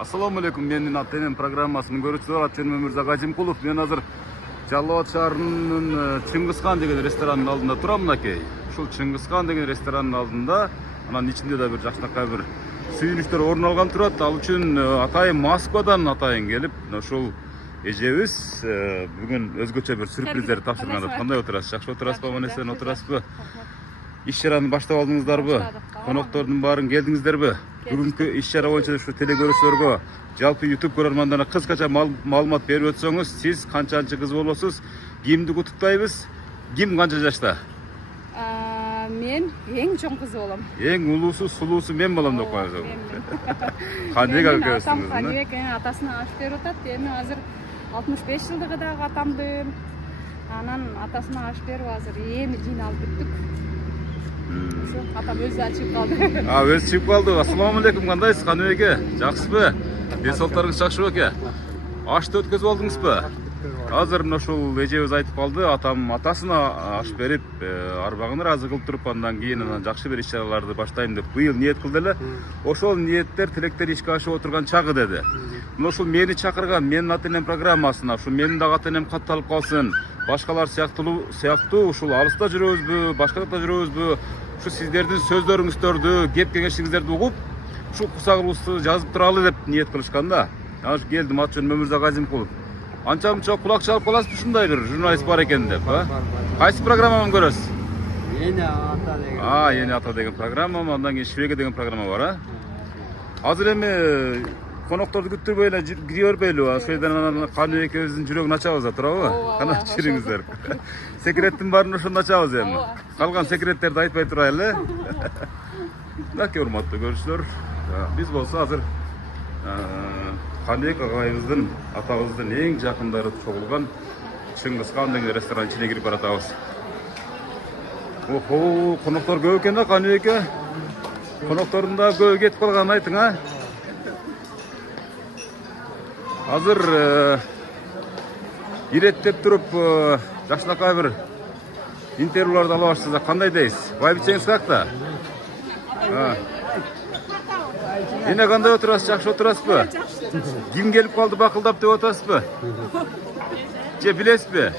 Assalamu alaikum. Menin Атенем программасының көрүүчүлөрү Атенем Өмүрзак Ажимкулов. Мен азыр Жалал Абад шаарынын Чыңгызхан деген ресторанынын алдында турам мынакей. Ушул Чыңгызхан деген ресторанынын алдында анан ичинде да бир жакшынакай бир сүйүнүчтөр орун алган турат. Ал үчүн атайын Москвадан атайын келип, ушул эжебиз бүгүн өзгөчө бир сюрприздер тапшырган. Кандай отурасыз? Жакшы отурасызбы? Аман-эсен отурасызбы? Иш-чараны баштап алдыңыздарбы? Коноктордун баарын келдиңиздерби? Бүгүнкү иш-чара боюнча ушу телекөрүүчүлөргө, жалпы YouTube көрөрмандарына кыскача маалымат берип өтсөңүз, сиз канчанчы кыз болосуз? Кимди куттуктайбыз? Ким канча жашта? Мен эң чоң кызы болом. Эң улуусу, сулуусу мен болом деп коесуз. Кандайга көзсүңүз? Каныбек атасына аш берип атат. Эми азыр 65 жылдыгы дагы атамдын. Анан атасына аш берип азыр эми жыйналып бүттүк. Атам өзү ачып калды. Өзү чыгып калды. Ассаламу алейкум, кандайсыз Каныбек? Жакшысызбы? Ден соолуктарыңыз жакшы беке? Ашты өткөзүп алдыңызбы? Азыр ушул эжебиз айтып калды, атам атасына аш берип, арбагын ыраазы кылып туруп, андан кийин жакшы бир иш-чараларды баштайм деп быйыл ниет кылды эле. Ошол ниеттер, тилектер ишке ашып отурган чагы деди. Ушул мени чакырган, менин Атенем программасына, ушу менин дагы Атенем катталып калсын. Башкалар сыяктуу ушул алыста жүрөбүзбү, башка жакта жүрөбүзбү? Ушу сиздердин сөздөрүңүздөрдү, кеп кеңешиңиздерди угуп, ушу кусагыбызды жазып туралы деп ниет кылышкан да. Азыр келдим, аты жөнүм Өмүрзак Ажимкулов. Анча-мунча кулак чалып каласызбы ушундай бир журналист бар экен деп, Кайсы программаны көрөсүз? Эни ата деген. Эни ата деген программа, андан кийин Швега деген программа бар, Азыр эми конокторду күттүрбөй эле кире бербейлиби? Ошол жерден анан Каныбек экөөбүздүн жүрөгүн ачабыз да, туурабы? Кана жүрүңүздөр. Секреттин баарын ошондо ачабыз эми. Калган секреттерди айтпай турайлы. Мынакей урматтуу көрүүчүлөр, биз болсо азыр Каныбек агайыбыздын, атабыздын эң жакындары чогулган Чыңгызхан деген ресторан ичине кирип баратабыз. Охо, коноктор көп экен да Каныбек. Коноктордун да көбү кетип калганын айтың, Азыр иреттеп туруп жакшынакай бир интервьюларды ала баштасак кандай дейсиз? Байбичеңиз каякта? Эне кандай отурасыз? Жакшы отурасызбы? Ким келип калды бакылдап деп атасызбы? Же билесизби?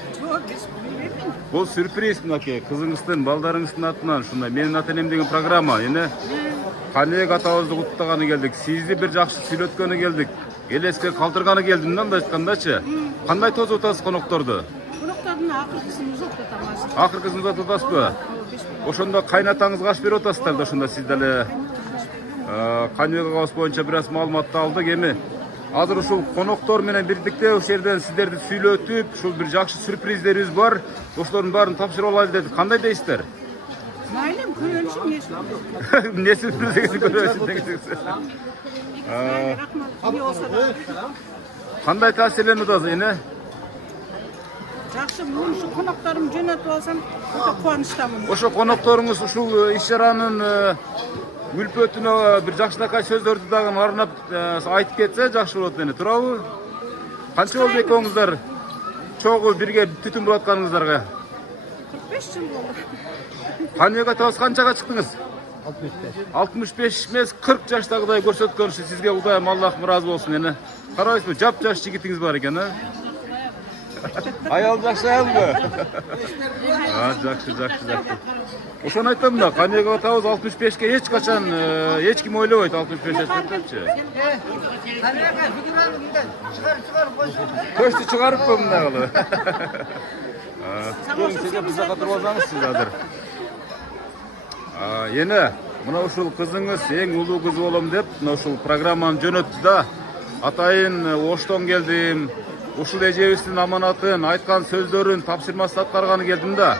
Бул сюрприз мынакей, кызыңыздын, балдарыңыздын атынан ушундай менин Атенем деген программа. Эне Каныбек атабызды куттуктаганы келдик, сизди бир жакшы сүйлөткөнү келдик. Элеске калтырганы келдим, мындай айткандачы. Кандай тосуп атасыз конокторду? Коноктордун акыркысын узатып атам. Акыркысын узатып атасызбы? Ошондо кайнатаңызга аш берип атасыздар да, ошондо сиз деле Каныбек агабыз боюнча бир аз маалыматты алдык. Эми азыр ушул коноктор менен бирдикте ошол жерден сиздерди сүйлөтүп, ушул бир жакшы сюрприздерибиз бар. Ошолордун баарын тапшырып алайлы дедик. Кандай дейсиздер? Майлым көрөлүшүм несип. Не сюрприз экенин көрөсүз дегенсиз. Кандай таасирленип атасыз, эне? Жакшы, ушу конокторум жөнөтүп алсам, өтө кубанычтамын. Ошо конокторуңуз ушул иш-чаранын үлпөтүнө бир жакшынакай сөздөрдү дагы арнап айтып кетсе жакшы болот эне, туурабы? Канча болду экөөңүздөр чогуу бирге түтүн булатканыңыздарга? 45 жыл болду. Каныбек атабыз канчага чыктыңыз? 65 эмес, 40 жаштагыдай көрсөткөн үчүн сизге Кудайым Аллахым ыраазы болсун эне. Карабайсызбы, жап-жаш жигитиңиз бар экен, Аял жакшы аялбы? Жакшы. Ошону айтам да, Каныбек атабыз 65ке эч качан эч ким ойлобойт 65 жашта депчи. Көчтү чыгарыппы мындай кылып. Келиң сиз биз жака туруп алсаңыз сиз азыр. Эне, мына ушул кызыңыз эң улуу кыз болом деп, мына ушул программаны жөнөттү да. Атайын Оштон келдим. Ушул эжебиздин аманатын, айткан сөздөрүн, тапшырмасын аткарганы келдим да.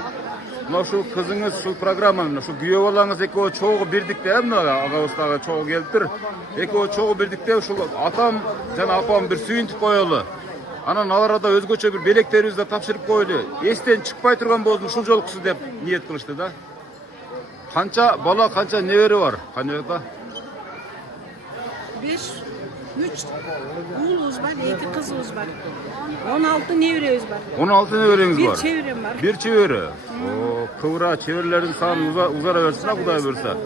Мына ушул кызыңыз ушул программаны, ушул күйөө балаңыз экөө чогуу бирдикте, мына агабыз дагы чогуу келиптир. Экөө чогуу бирдикте ушул атам жана апам бир сүйүнтүп коелу. Анан ал арада өзгөчө бир белектерибизди тапшырып коелу. Эстен чыкпай турган болсун ушул жолкусу деп ниет кылышты да. Канча бала, канча небери бар Каныбек ата? 3 уулубуз бар, 2 кызыбыз бар. 16 неберебиз бар. 16 небереңиз бар. Bir çevrem var. Bir çevre. Kıvıra çevrelerin sanı uzara versin ha Kuday verse.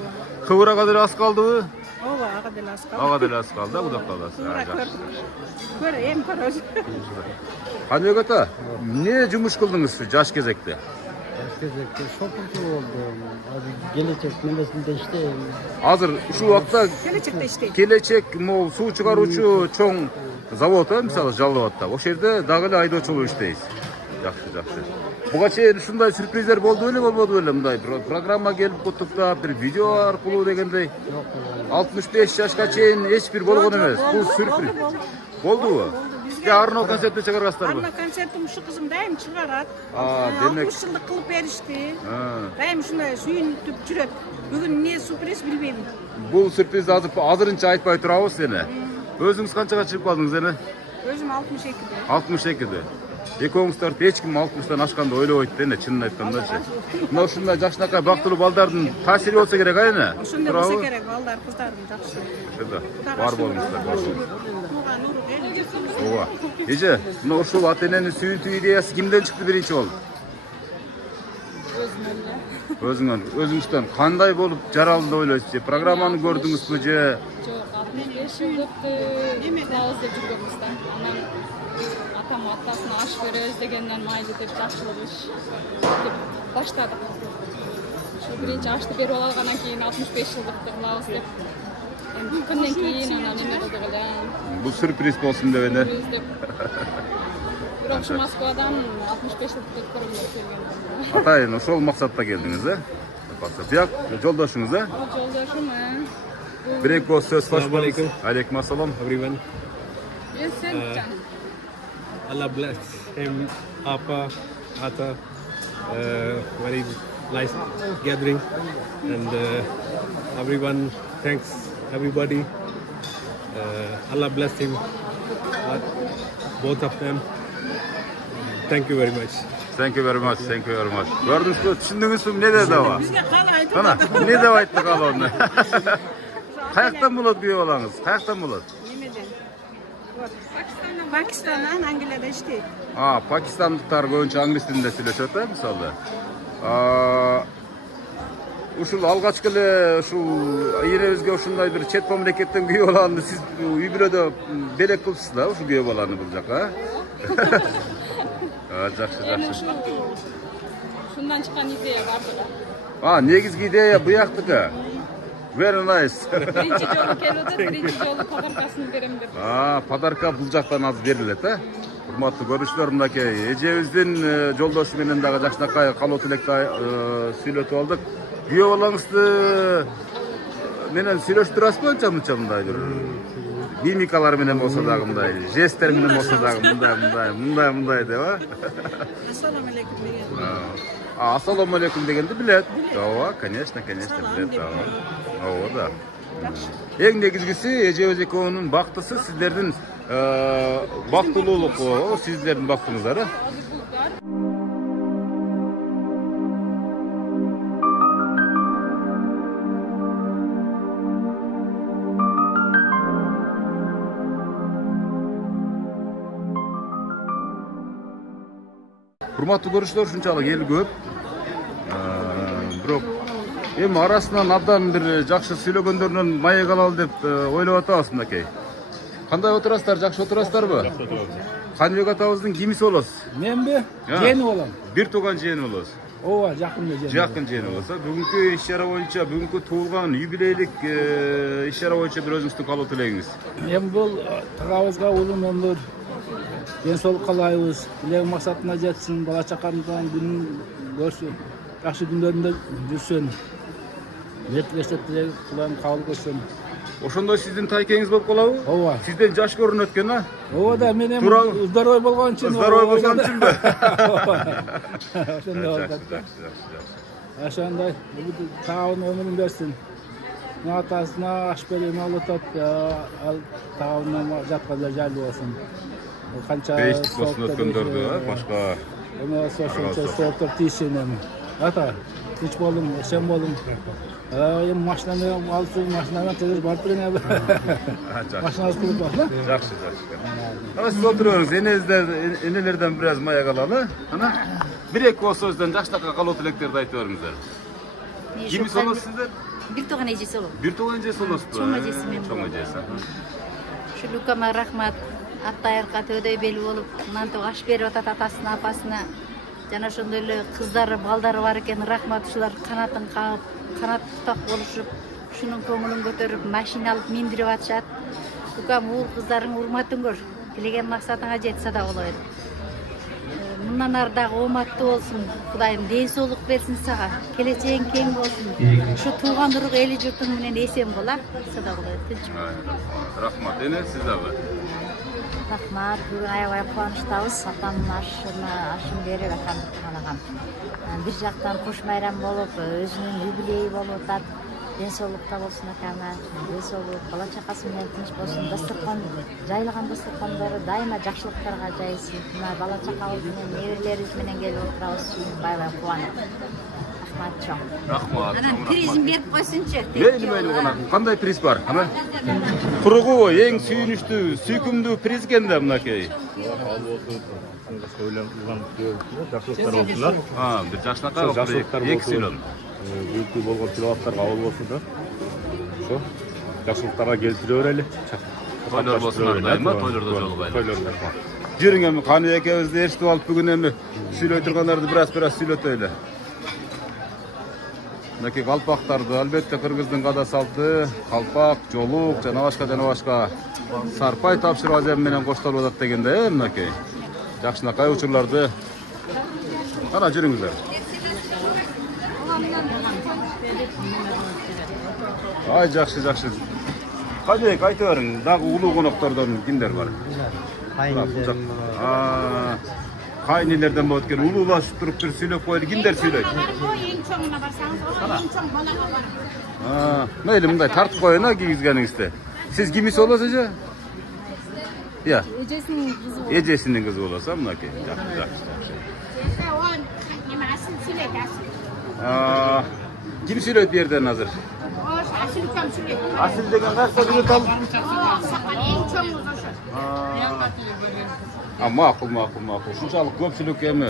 Kıvıra kadar az kaldı mı? Ova, аға деле аз калды. Ага деле аз калды, Кудак калдасыз. Туура көр эми көрөбүз. Каныбек ата, эмне жумуш кылдыңыз жаш кезекте? Кезекте шопырчу болдум. Келечек мелесинде иштейм. Азыр ушул убакта Келечекте иштейт. келечек могул суу чыгаруучу чоң завод мисалы Жалал абадта. Ошол жерде дагы эле айдоочу болуп иштейсиз. Жакшы, жакшы. Буга чейин ушундай сюрприздер болду беле, болбоду беле? Мындай программа келип куттуктап, бир видео аркылуу дегендей. 65 жашка чейин эч бир болгон эмес. Бул сюрприз. Болдубу? Сизге арноо концертте чыгарасыздарбы? Арна концертим ушу кызым дайым чыгарат. Демек 60 жылдык кылып беришти. Дайым ушундай сүйүнүп жүрөт. Бүгүн эмне сюрприз билбейм. бул сюрпризди азырынча айтпай турабыз эне. Өзүңүз канчага чыгып калдыңыз эне? Өзүм 62-де. 62-де. Экөөңүздөр эч ким 60тан ашканды ойлобойт эне, чынын айткандачы. Мына ушундай жашынакай бактылуу балдардын таасири болсо керек эне. Ошондой болсо керек, балдар, кыздардын жакшы. Бар болуңуздар, бар болуңуздар. Тууган урук эл. Ооба. Эже, мына ушул ата эненин сүйүнтүү идеясы кимден чыкты биринчи болуп? Өзүңүздөн кандай болуп жаралды деп ойлойсуз? Же программаны көрдүңүзбү же? Жок, 65 жылдыкты кылабыз деп жүргөнбүздөн. Анан атам атасына аш беребиз дегенден майлы деп жакшылык иш деп баштадык. Ошо биринчи ашты берип алгандан кийин 65 жылдыкты кылабыз деп. Эми күндөн кийин анан эме кылдык эле. Бул сюрприз болсун деп эне. Бирок ушу Москвадан 65 жылдыкты көргөнгө келгем. Атайын ошол максатта келдиңиз, э? Бияк жолдошуңуз, э? Жолдошум, Бир-эки сөз кош болуңуз. Алейкум ассалам. Everyone. Sen Allah bless him, Apa, Ata. Very nice gathering, and everyone thanks everybody. Allah bless him, both of them. Thank you very much. Thank you very much. Thank you very much. Gördünüzmü? Düşündünüzmü? Ne dedi ama? Бизге кала айтып Bana ne de aytты kala onu? Kayaktan bulat bir olanız? Kayaktan bulat? Немеден? Пакистандан, Англияда иштейт. Pakistanlıklar koyunca Anglis dilinde söylüyor da misalda. Ушул алгачкы эле ушул ийребизге ушундай бир чет мамлекеттен күйөө баланы сиз үй бүлөдө белек кылыпсыз да ушул күйөө баланы бул жака. Жакшы, жакшы. Шундан чыккан идея бардыгы. Негизги идея буяктыкы. Very nice. Биринчи жолу келип атат, биринчи жолу подаркасын берем деп. Подарка бул жактан азыр берилет, э? Урматтуу көрүүчүлөр, мынакей эжебиздин жолдошу менен дагы жакшынакай калуу тилекти сүйлөтүп алдык. Күйөө балаңызды менен сүйлөшүп турасызбы анча мындай бир мимикалар менен болсо дагы мындай, жесттер менен болсо дагы мындай деп, а? Ассаламу алейкум деген. Ассаламу алейкум дегенди билет. Ооба, конечно, билет. Ооба да. Эң негизгиси эжебиз экөөнүн бактысы сиздердин бактылуулук, сиздердин бактыңыздар, э? Урматтуу көрүүчүлөр, ушунчалык эл көп. Бирок эми арасынан абдан бир жакшы сүйлөгөндөрүнөн маек алалы деп ойлоп атабыз мынакей. Кандай отурасыздар, жакшы отурасыздарбы? Жакшы отурабыз. Каныбек атабыздын кимиси болосуз? Менби жени болом. Бир тууган жээни болосуз. Ооба, жакын жени. Жакын жээни болсо, бүгүнкү иш-чара боюнча, бүгүнкү туулган юбилейлик иш-чара боюнча бир өзүңүздүн калуу тилегиңиз. Эми бул тагабызга улуу өмүр, ден соолук каалайбыз. Тилегим максатына жетсин, бала чакамдан күн көрсүн, жакшы күндөрүндө жүрсүн. Жеткенче тилек кылам, кабыл көрсүн. Ошондой сиздин тайкеңиз болуп калабы? Ооба. Сизден жаш көрүнөт экен, а? Ооба да, мен эми Туурабы? здоровый болгон үчүн. Здоровый болгон үчүнбү? Ошондой болуп атат. Ошондой тагын өмүрүн берсин. Атасына аш берген алып ал тагынан жатканда жайлуу болсун. Канча Бейиштик болсун өткөндөрдү, башка. Эми ошончо сооктор тийсин эми. Ата, тинч болуң, эсен болуң. Эми машинаны алсын, машинадан тез барып берем. Машинабыз кылып бар. Жакшы. Сиз отуруңуз, энелерден бир аз маек алалы. Ана бир-эки сөздөн жакшынакай калуу тилектерди айтып бериңиздер. Кимис болосуз сиздер? бир тууган эжеси болом. Бир тууган эжеси болосузбу? Чоң эжеси мен Чоң болом. эжеси. Ушу Лукама рахмат. Ата-айырка төдөй бел болуп, мынантип аш берип атат атасына, апасына. Жана ошондой эле кыздары, балдары бар экен. Рахмат, ушулар канатын кагып, канат тутак болушуп, ушунун көңүлүн көтөрүп, машина алып миндирип атышат. Лукам, уул кыздарың урматын көр. Тилеген максатыңа жет, сада болот. Мындан ары дагы ооматтуу болсун. Кудайым ден соолук берсин сага. Келечегиң кең болсун. Ушу тууган урук эли журтуң менен эсен бол, сада болот. Тынч. Рахмат. Эне сиз дагы. Рахмат, бүгүн аябай кубанычтабыз. Атамдын ашын берип атам. Бир жактан куш майрам болуп, өзүнүн юбилейи болуп атат. Ден соолукта болсун акама. Ден соолук, бала чакасы менен тынч болсун. Дастаркан, жайлаган дастаркандары дайыма жакшылыктарга жайсын. Мына бала чакабыз менен, неберелерибиз менен келип отурабыз. Аябай кубанып. Рахмат чоң. Рахмат. Анан призин берип койсунчу. Мейли гана. Кандай приз бар? Ана. Кургу эң сүйүнүчтүү, сүйкүмдүү приз экен да мынакей. Жакшылыктар болсун. Бир жакшылыкка эки сүйлөн. Büyüklü bolgon tilavatlar kabul bolsun da. Şu жакшылыктарга келтире берели. Тойлор болсун дайыма, тойлордо жолугайлы. Тойлордо. Жүрүң эми Каны экебизди ээрчитип алып бүгүн эми сүйлөй тургандарды бир аз сүйлөтөйлү. Мынакей калпактарды албетте кыргыздын када салты, калпак, жолук жана башка сарпай тапшыруу азем менен коштолуп атат дегенде, мынакей. Жакшынакай учурларды кана жүрүңүздөр. Ай жакшы. Кадек айта бериң, дагы улуу коноктордон кимдер бар? Кайнелерден болот экен, улуулашып туруп бир сүйлөп коелу. Кимдер сүйлөйт? Эң чоңуна барсаңыз, эң чоң балага бар. Мейли мындай тартып коеюн кийгизгениңизде. Сиз кимиси болосуз же? Я. Эжесинин кызы болот. Эжесинин кызы болосу, мынакей. Жакшы. Неме асыл сүйлөйт, асыл. Ким сүйлөйт бу жерден азыр? Ош асыл укам сүйлөйт. Асыл деген кайсы сүйлөт ал? Сакал эң чоңуз ошо. Макул. Ушунчалык көпчүлүк эми.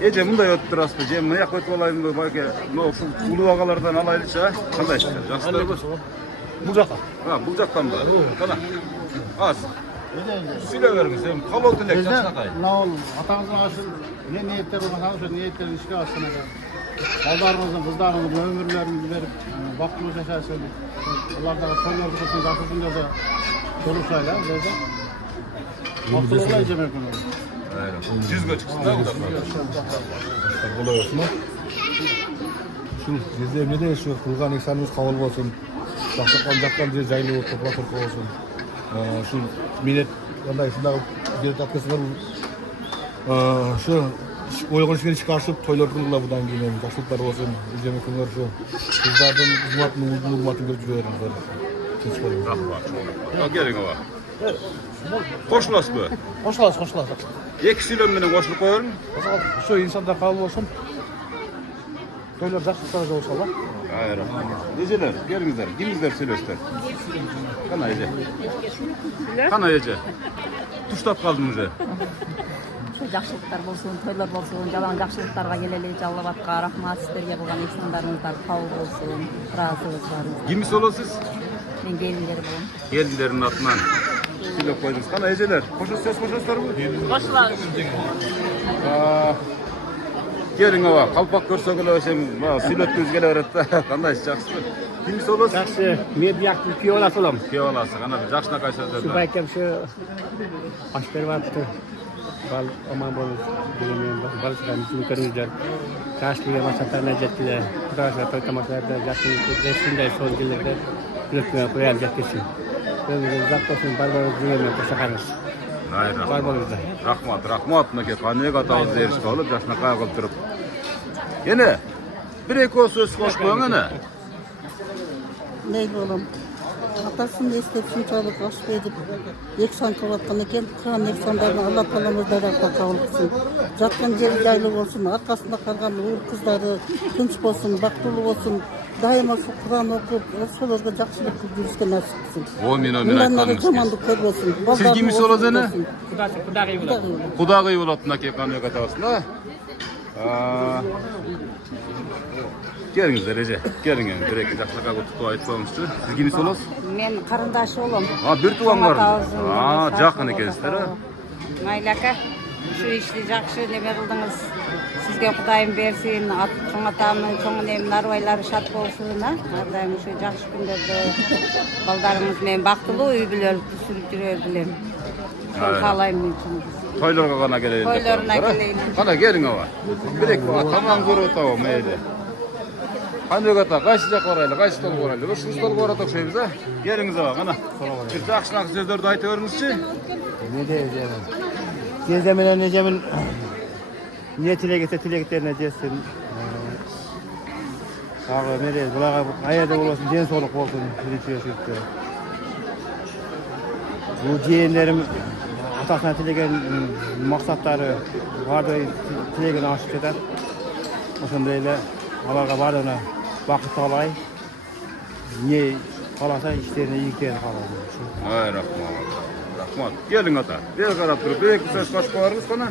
Эже мындай өтүп турасызбы? Же мына жака өтүп алайынбы? Байке, ушул улуу агалардан алайлычы, а? Кандай? Жакшыларбы? Бул жака. Бул жактанбы? Кана. Сүйлөп бериңиз, эми калоо тилек жакшынакай. Мына ол атаңыздын ашы не ниеттер болсаңыз, ошо ниеттерди ишке ашсынага. Балдарыңыздын, кыздарыңыздын өмүрлөрүн берип, бактылуу жашасын. Алардагы тойлорду кылсын, жакшы күндөрдө жолугушайлы, өзү. Бактылуу болой жемек күнү. Жүзгө чыксын да Кудай. Болосун. Şu gezemede şu kılgan insanımız kabul olsun. Jaqsan же жайлуу болуп топурак болсун. Şu millet кандай ушундай жер тапкысыңар. Şu ойгон ишин чыгарышып тойлордун кылабыдан кийин жакшылыктар болсун. Жеме күндөр şu кыздардын урматын көрүп жүрөңүздөр. Tinch болуңуз. Рахмат. Келиң ова. Кошуласызбы? Кошулабыз. Эки сүйлөм менен кошулуп коерүң. Ошо инсандар кабыл болсун. Тойлор жакшылыктар болсо ба? Эжелер, келиңиздер. Кимиңиздер сүйлөшсүздөр? Кана эже. Кана эже. Туштап калдым уже. Жакшылыктар болсун, тойлор болсун, жалаң жакшылыктарга келели, жалабатка рахмат, сиздерге болгон ихсандарыңыздар кабыл болсун. Ыраазыбыз барыбыз. Кимиси болосуз? Мен келиндер болом. Келиндердин атынан сүйлөп койдуңуз. Кана эжелер, кошосуздарбы? Кошулабыз. Келиң ова, калпак көрсөк эле ошем сүйлөткүбүз келе берет да. Кандайсыз, жакшысызбы? Кимиси болосуз? Жақсы, мен бияқтың күйеу баласы боламын. Күйеу баласы, кана бир жакшынакай сөздөр. Şu baykem şu аш беріп атты. Бал аман болыңыз дегенмен балышығамыздың көріңіздер. Жашылығы мақсаттарына жеткілер. Құдағашыға той тамақларды жақсындай сол келерді үлескімен қоялып жеткесін. Өзіңіз ұзақ болсын, бар болыңыз дегенмен қосақарыңыз. Бар болыңыздар. Рахмат, мынакей Каныбек атабызды ээрчитип алып, жакшынакай кылып туруп. Эне, бир-эки сөз кошуп коюң эне. Мейлі болам. Атасын естеп шынчалық аш беріп, ек сан қылып екен, қыран ек сандарын Алла Тағаламыздар аққа қабыл қылсын. Жатқан жері жайлы болсын, арқасында қалған ұл қыздары тыныш болсын, бақтылы болсын, дайыма сол Құран оқып, соларға жақсылық қылып жүріске насip қылсын. Амин, Мынанары айтканыңыз жамандық көрбесін. Сіз кимиси болосуз эне? Құдағи болады. Кудагый болот мынакей Каныбек атабыз, да? Келиңиздер эже. Келиң эми бир эки жакшылыкка куттуктап айтып коюңузчу. Сиз кимис болосуз? Мен карындаш болом. Бир тууган бар. Жакын экенсиздер, э? Майла ака, şu işti жақсы неме кылдыңыз. Сизге Кудайым берсин, чоң атамдын чоң энемдин арбайлары шат болсун, ардайым ушу жакшы күндөрдө балдарыңыз менен бактылуу үй бүлөлүктү сүрүп жүрөр дилем. Ошону каалайм мен үчүн. Тойлорго гана келейин. Тойлоруна келейин. Кана келиң аба. Бир эки тамам көрүп атабы мейли. Кандай ата, кайсы жакка барайлы, кайсы столго барайлы? Ушул столго барат окшойбуз, а? Келиңиз аба, кана. Бир жакшынакы сөздөрдү айта бериңизчи. Teyze menен ejemin ne tilek tileklerine jetsin. Sağı merez bulaga ayarda bolsun, den soğuk bolsun, birinchi yaşıptı. Bu jeğenlerim atasına tilegen maksatları vardı, tilegen aşıp keter. Oşondayla alarga bardığına bakıt alay. Ne kalasa işlerini yiyikten kalayım. Ay rahmat. Rahmat. Gelin ata. Bir karap durup bir iki söz kaçıp koyarız bana.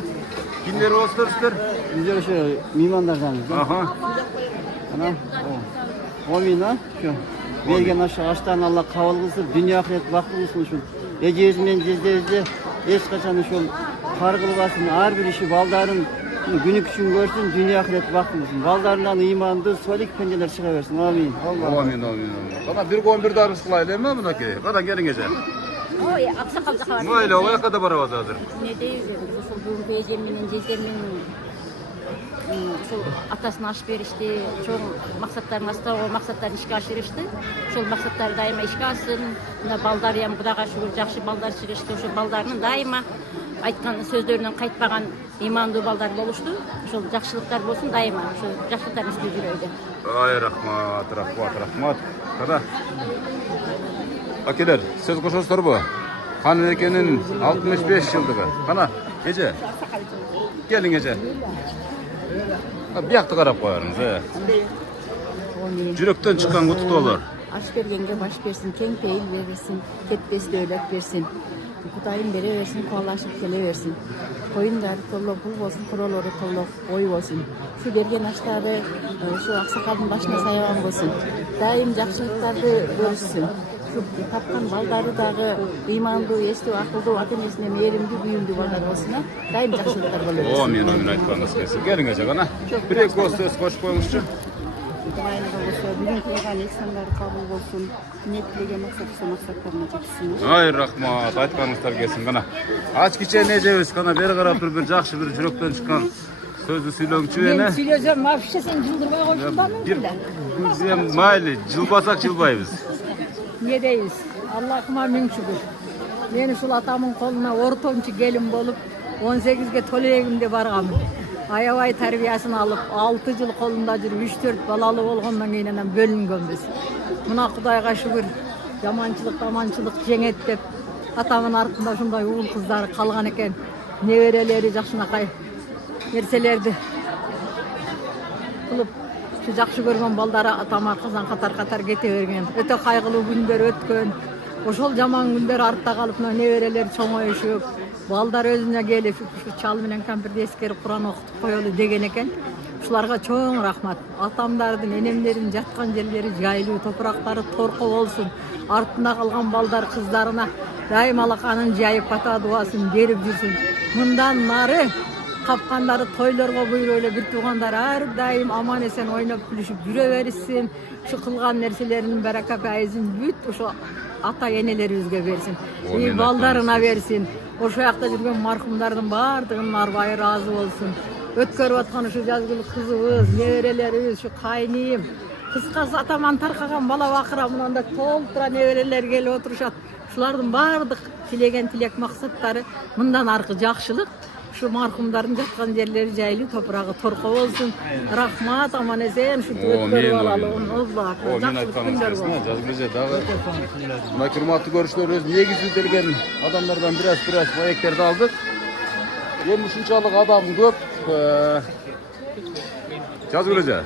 Kimleri olsunlar sizler? Bizler şu mimanlardanız. Aha. Ana o mina şu bergen aştan Allah kabul kılsın, dünya ahiret baktı kılsın şu. Ecemiz men jezdebizde eç kaçan şu kargılı basın, her bir işi baldarın günü küçün görsün, dünya ahiret baktı kılsın. Baldarından imandı, solik penceler çıkaversin. Amin. Allah. Amin, amin, amin. Kana bir kon bir darız kılaylı mı bundaki? Kana gelin gece. Oy, aksakal jakar. Öyle o yakada barabaz hazır. Ne deyiz endi, ошол бүгүнкү эжем менен жездем менен ошол атасын ашып беришти, чоң максаттарын астабы максаттарын ишке ашырышты. Ошол максаттары дайыма ишке ашсын. Мына балдары ham Кудайга шүгүр жакшы балдар чыгышты. Ошол балдарынын дайыма айткан сөздөрүнөн кайтпаган имандуу балдар болушту. Ошол жакшылыктар болсун дайыма. Ошол жакшылыктарын издеп жүрөйдү. Ay rahmat, rahmat, rahmat. Kana. Akeler, söz koşuyorlar bu. Hanım Eke'nin 65 yıldığı. Kana, gece. Gelin gece. Bir yakta karap koyarınız. Cürükten çıkan kutu olur. Aş bergenge baş bersin, keng peyil verirsin, ketbes dövlek versin. Kudayım bere versin, kovalaşıp kele versin. Koyunları tollo bul olsun, kurolları tollo oy olsun. Şu bergen aşları, şu aksakalın başına sayavan olsun. Daim jakşılıklardı görüşsün. Şu tapkan baldarı dağı imanlı, esli, akıllı, atenesine meyerimli, büyümlü balдар olsun. Daim jakşılıklar olur. Amin, amin aytpanız kesin. Gelin gece kana. Bir ek o söz koş koymuştur. Kudayımda olsa, bugün kılgan insanları kabul olsun. Ne tilegen maksatlarına çeksin. Ay rahmat, aytpanızlar kesin kana. Aç kiçe ne ceviz kana, beri karap bir jakşı bir jürükten çıkan sözü süylöngçü ene. Ben söyleyeceğim, afişe sen cıldırmaya koşundan mümkünler. Biz hem mayli, cılbasak cılbayız. Ne deyiz? Allah'ıma min şükür. Ben uşul atamın koluna ortonçu gelin bolup 18'ge tolegimde barğam. Ayabay tarbiyasını alıp 6 yıl kolunda жүрүп 3-4 balalı bolgondan keyinен bölüngenbiz. Muna Kudayga şükür. Jamançılık, amançılık jeňet dep atamın artında şunday uğul kızdары kalgan eken. Nebereleri jakşınakay nerselerdi kılıp şu jakşı görgön baldары atam arkasından katar kete bergen. Öte kaygılı günler ötkön. Oşol jaman günler artda kalıp nebereler çoňoýuşup, baldar özüne gelip şu çal menen kampirde eskerip Kur'an okutup koyolu degen eken. Şularga çoğun rahmat. Atamdardın, enemlerin jatkan yerleri jaylуу, topraktары torko bolsun. Artında kalgan baldar kızlarına daim alakanın jayıp ata duaсын berip жүрсүn. Mından nары kapkanları toylarga buyuruyla bir tuğandar her daim aman esen oynap gülüşüp yüre verirsin. Şu kılgan nerselerinin baraka feyzin büt şu ata enelerimizge versin. İyi baldarına versin. O şu ayakta жүрген marhumların bardığının arbayı razı olsun. Ötkörüp atkan şu жазgılı kızımız, neverelerimiz, şu kaynıyım. Kıskası ataman tarkagan bala bakıra bunanda toltura nevereler gelip oturuşat. Şulardın bardık tilegen tilek maksatları mından arkı jakşılık. Şu marhumların jatkan yerleri jaylуу, toprağı torko olsun. Rahmat aman esen şu ötkörüp alalı. Allah jakşılık günler olsun. Жазгыжы дагы. Мына кырматтуу көрүштөр өз негизделген адамдардан biraz маектерди алдык. Эми ушунчалык адам көп. Жазгыжы.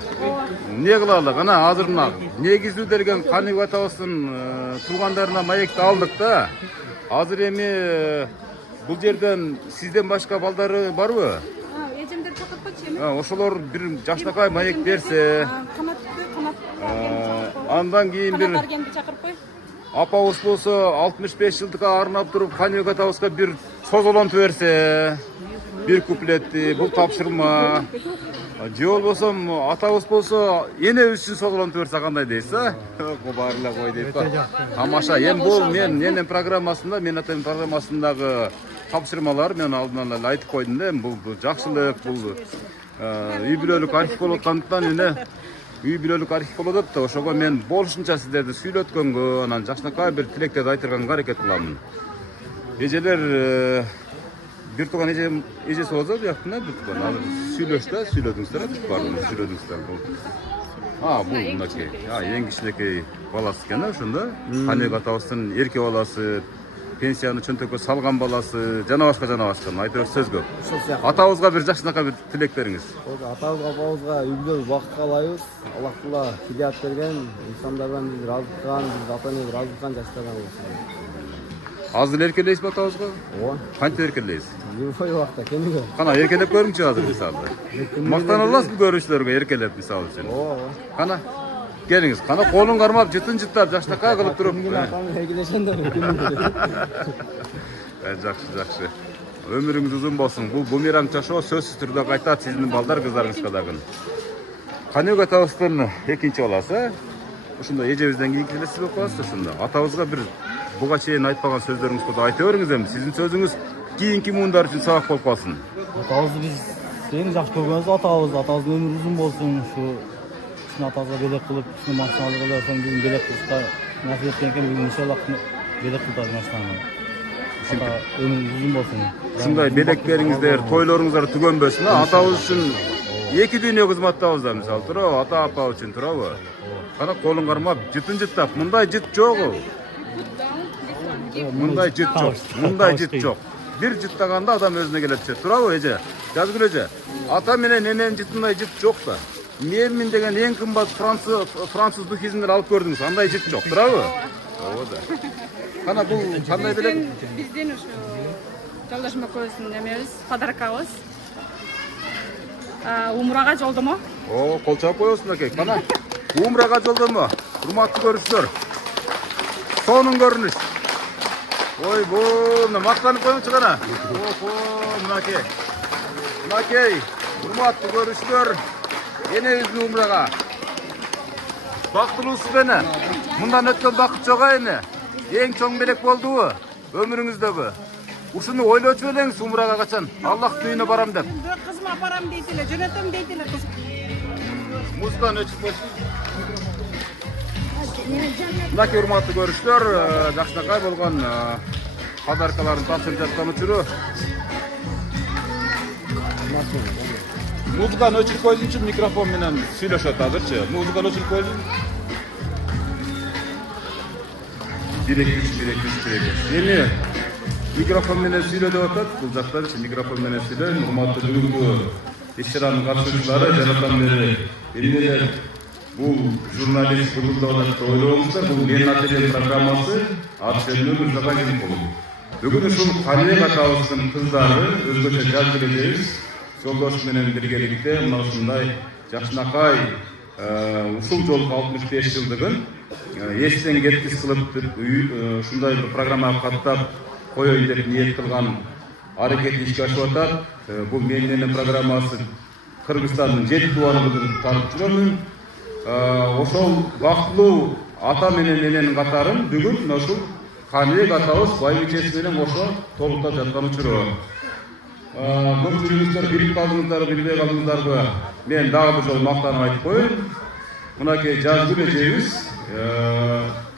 Не кылалы? Кана азыр мына негизделген Каныбек атабыздын туугандарына маекти алдык да. Азыр эми бул жерден сизден башка балдары барбы? Ejemдер чакырып койчу эми. Ошолор бир жакшынакай маек берсе. Андан кийин бир Баргенди чакырып кой. апабыз болсо 65 жылдыкка арнап туруп Каныбек атабызга бир созолонтуп берсе, бир куплетти, бул тапшырма. Же болбосо атабыз болсо энебиз үчүн созолонтуп берсе кандай дейсиз, а? Баары эле кой дейт да. Тамаша. Эми бул менин программасында, менин атамдын программасындагы тапшырмалар мен алдынан эле айтып койдум да. Бул жакшылык, бул үй бүлөлүк архив болуп аткандыктан эне үй бүлөлүк архив болот деп да, ошого мен болушунча сиздерди сүйлөткөнгө, анан жакшынакай бир тилектерди айтырганга аракет кыламын. Эжелер бир тууган эжеси болсо бияктын бир тууган азыр сүйлөдүңүздөр, баардыгыңыз сүйлөдүңүздөр. Бул мынакей. Эң кичинекей баласы экен ошондо. Каныбек атабыздын эрке баласы, пенсияны чөнтөккө салган баласы, жана башка айтып сөз көп. Атабызга бир жакшынакай бир тилек бериңиз. Атабызга, апабызга үй бүлөлүк бакыт каалайбыз. Аллах Таала хидият берген, инсандардан биз ыраазы биз ата-эне ыраазы жаштардан болсун. Азыр эркелейсизби атабызга? Ооба. Кантип эркелейсиз? Любой убакта кемиге. Кана эркелеп көрүңчү азыр мисалы. Мактана аласызбы көрүүчүлөргө эркелеп мисалы үчүн? Ооба. Кана келиңиз, кана колун кармап, жытын жыттап, жакшынакай кылып туруп. Жакшы. Өмүрүңүз узун болсун. Бул бумеранг жашоо сөзсүз түрдө кайтат сиздин балдар кыздарыңызга дагы. Каныбек атабыздын экинчи баласы. Ушундай эжебизден кийинки эле сиз болуп каласыз ошондо. Атабызга бир буга чейин айтпаган сөздөрүңүз болсо айта бериңиз эми. Сиздин сөзүңүз кийинки муундар үчүн сабак болуп калсын. Атабызды биз эң жакшы көргөнүбүз атабыздын өмүрү узун болсун. Ушуну атабызга белек кылып, ушуну максат кылып, ошону биздин белек кылышка насип эткен экен. Бүгүн иншаллах белек кылып баштайм. Өмүрүңүз узун болсун. Ушундай белектериңиздер, тойлоруңуздар түгөнбөсүн. Атабыз үчүн эки дүйнө кызматтабыз да, мисалы туурабы? Ата апа үчүн туурабы? Кана колун кармап, жытын жыттап, мындай жыт жок. Мындай жыт жок. Бир жыттаганда адам өзүнө келет чет, туурабы эже? Жазгыл эже. Ата менен эненин жытындай жыт жок да. Менмин деген эң кымбат француз духизмдер алып көрдүңүз, андай жыт жок, туурабы? Ооба да. Кана бул кандай белек? Биздин ушу Жолдошум экөөбүздүн эмебиз, подаркабыз. Умрага жолдомо. Кол чаап коебуз мынакей. Кана умрага жолдомо. Урматтуу көрүүчүлөр. Сонун көрүнүш. Ойбой, мактанып коюңчу кана. Мынакей. Урматтуу көрүүчүлөр. Энебиздин умрага. Бактылуусуз эне. Мындан өткөн бакыт жок эне. Эң чоң белек болдубу өмүрүңүздөгү? Ушуну ойлочу элеңиз умрага качан Аллахтын үйүнө барам деп. Кызыма барам дейт эле, жөнөтөм дейт эле кыз. Музыканы өчүп койсун. Мынакей урматтуу көрүүчүлөр, жакшынакай болгон подаркаларын тапшырып жаткан учуру. Музыканы өчүрүп койсунчу, микрофон менен сүйлөшөт азырчы. Музыканы өчүрүп койсун. Эми микрофон менен сүйлө деп атат. Бул жактачы микрофон менен сүйлөйм. Урматтуу бүгүнкү иш-чаранын катышуучулары, жаратан бери эмнелер бул журналист бүгүн деп ойлоңуздар. Бул менин ателем программасы аты-жөнү Мырзабай болот. Бүгүн ушул Каныбек атабыздын кыздары өзгөчө жазып элебиз. Жолдош менен биргеликте мына ушундай жакшынакай ушул жолку 65 жылдыгын эстен кеткис кылып ушундай бир программага каттап коеюн деп ниет кылган аракет ишке ашып атат. Бул менин программасы Кыргызстандын 7 тубанын тартып жүрөмүн. Ошол бактылуу ата менен эненин катарын бүгүн ушул Каныбек атабыз байбичеси менен кошо толуктап жаткан учуру. Көпчүлүктөр билип калдыңыздар, билбей калдыңыздарбы? Мен дагы бир жолу мактанып айтып коеюн. Мынакей жазгыл эжебиз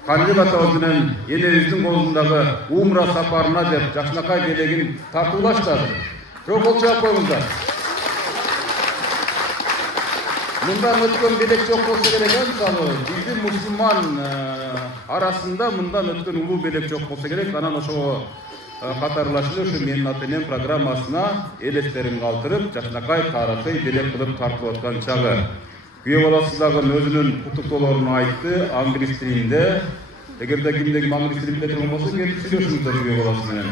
Каныбек атабыз менен энебиздин колундагы умра сапарына деп жакшынакай белегин тартуулаштырды. Кол чаап коюңуздар. Мындан өткөн белек жок болсо керек, мисалы биздин мусулман арасында мындан өткөн улуу белек жок болсо керек. Анан ошого катарлашып ушу менин ата-энем программасына элестерин калтырып, жакшынакай тарыхый белек кылып тартылып аткан чагы. Күйөө баласы дагы өзүнүн куттуктоолорун айтты англис тилинде. Эгерде кимде англис тилин билет болсо, келип сүйлөшүңүздөр күйөө баласы менен.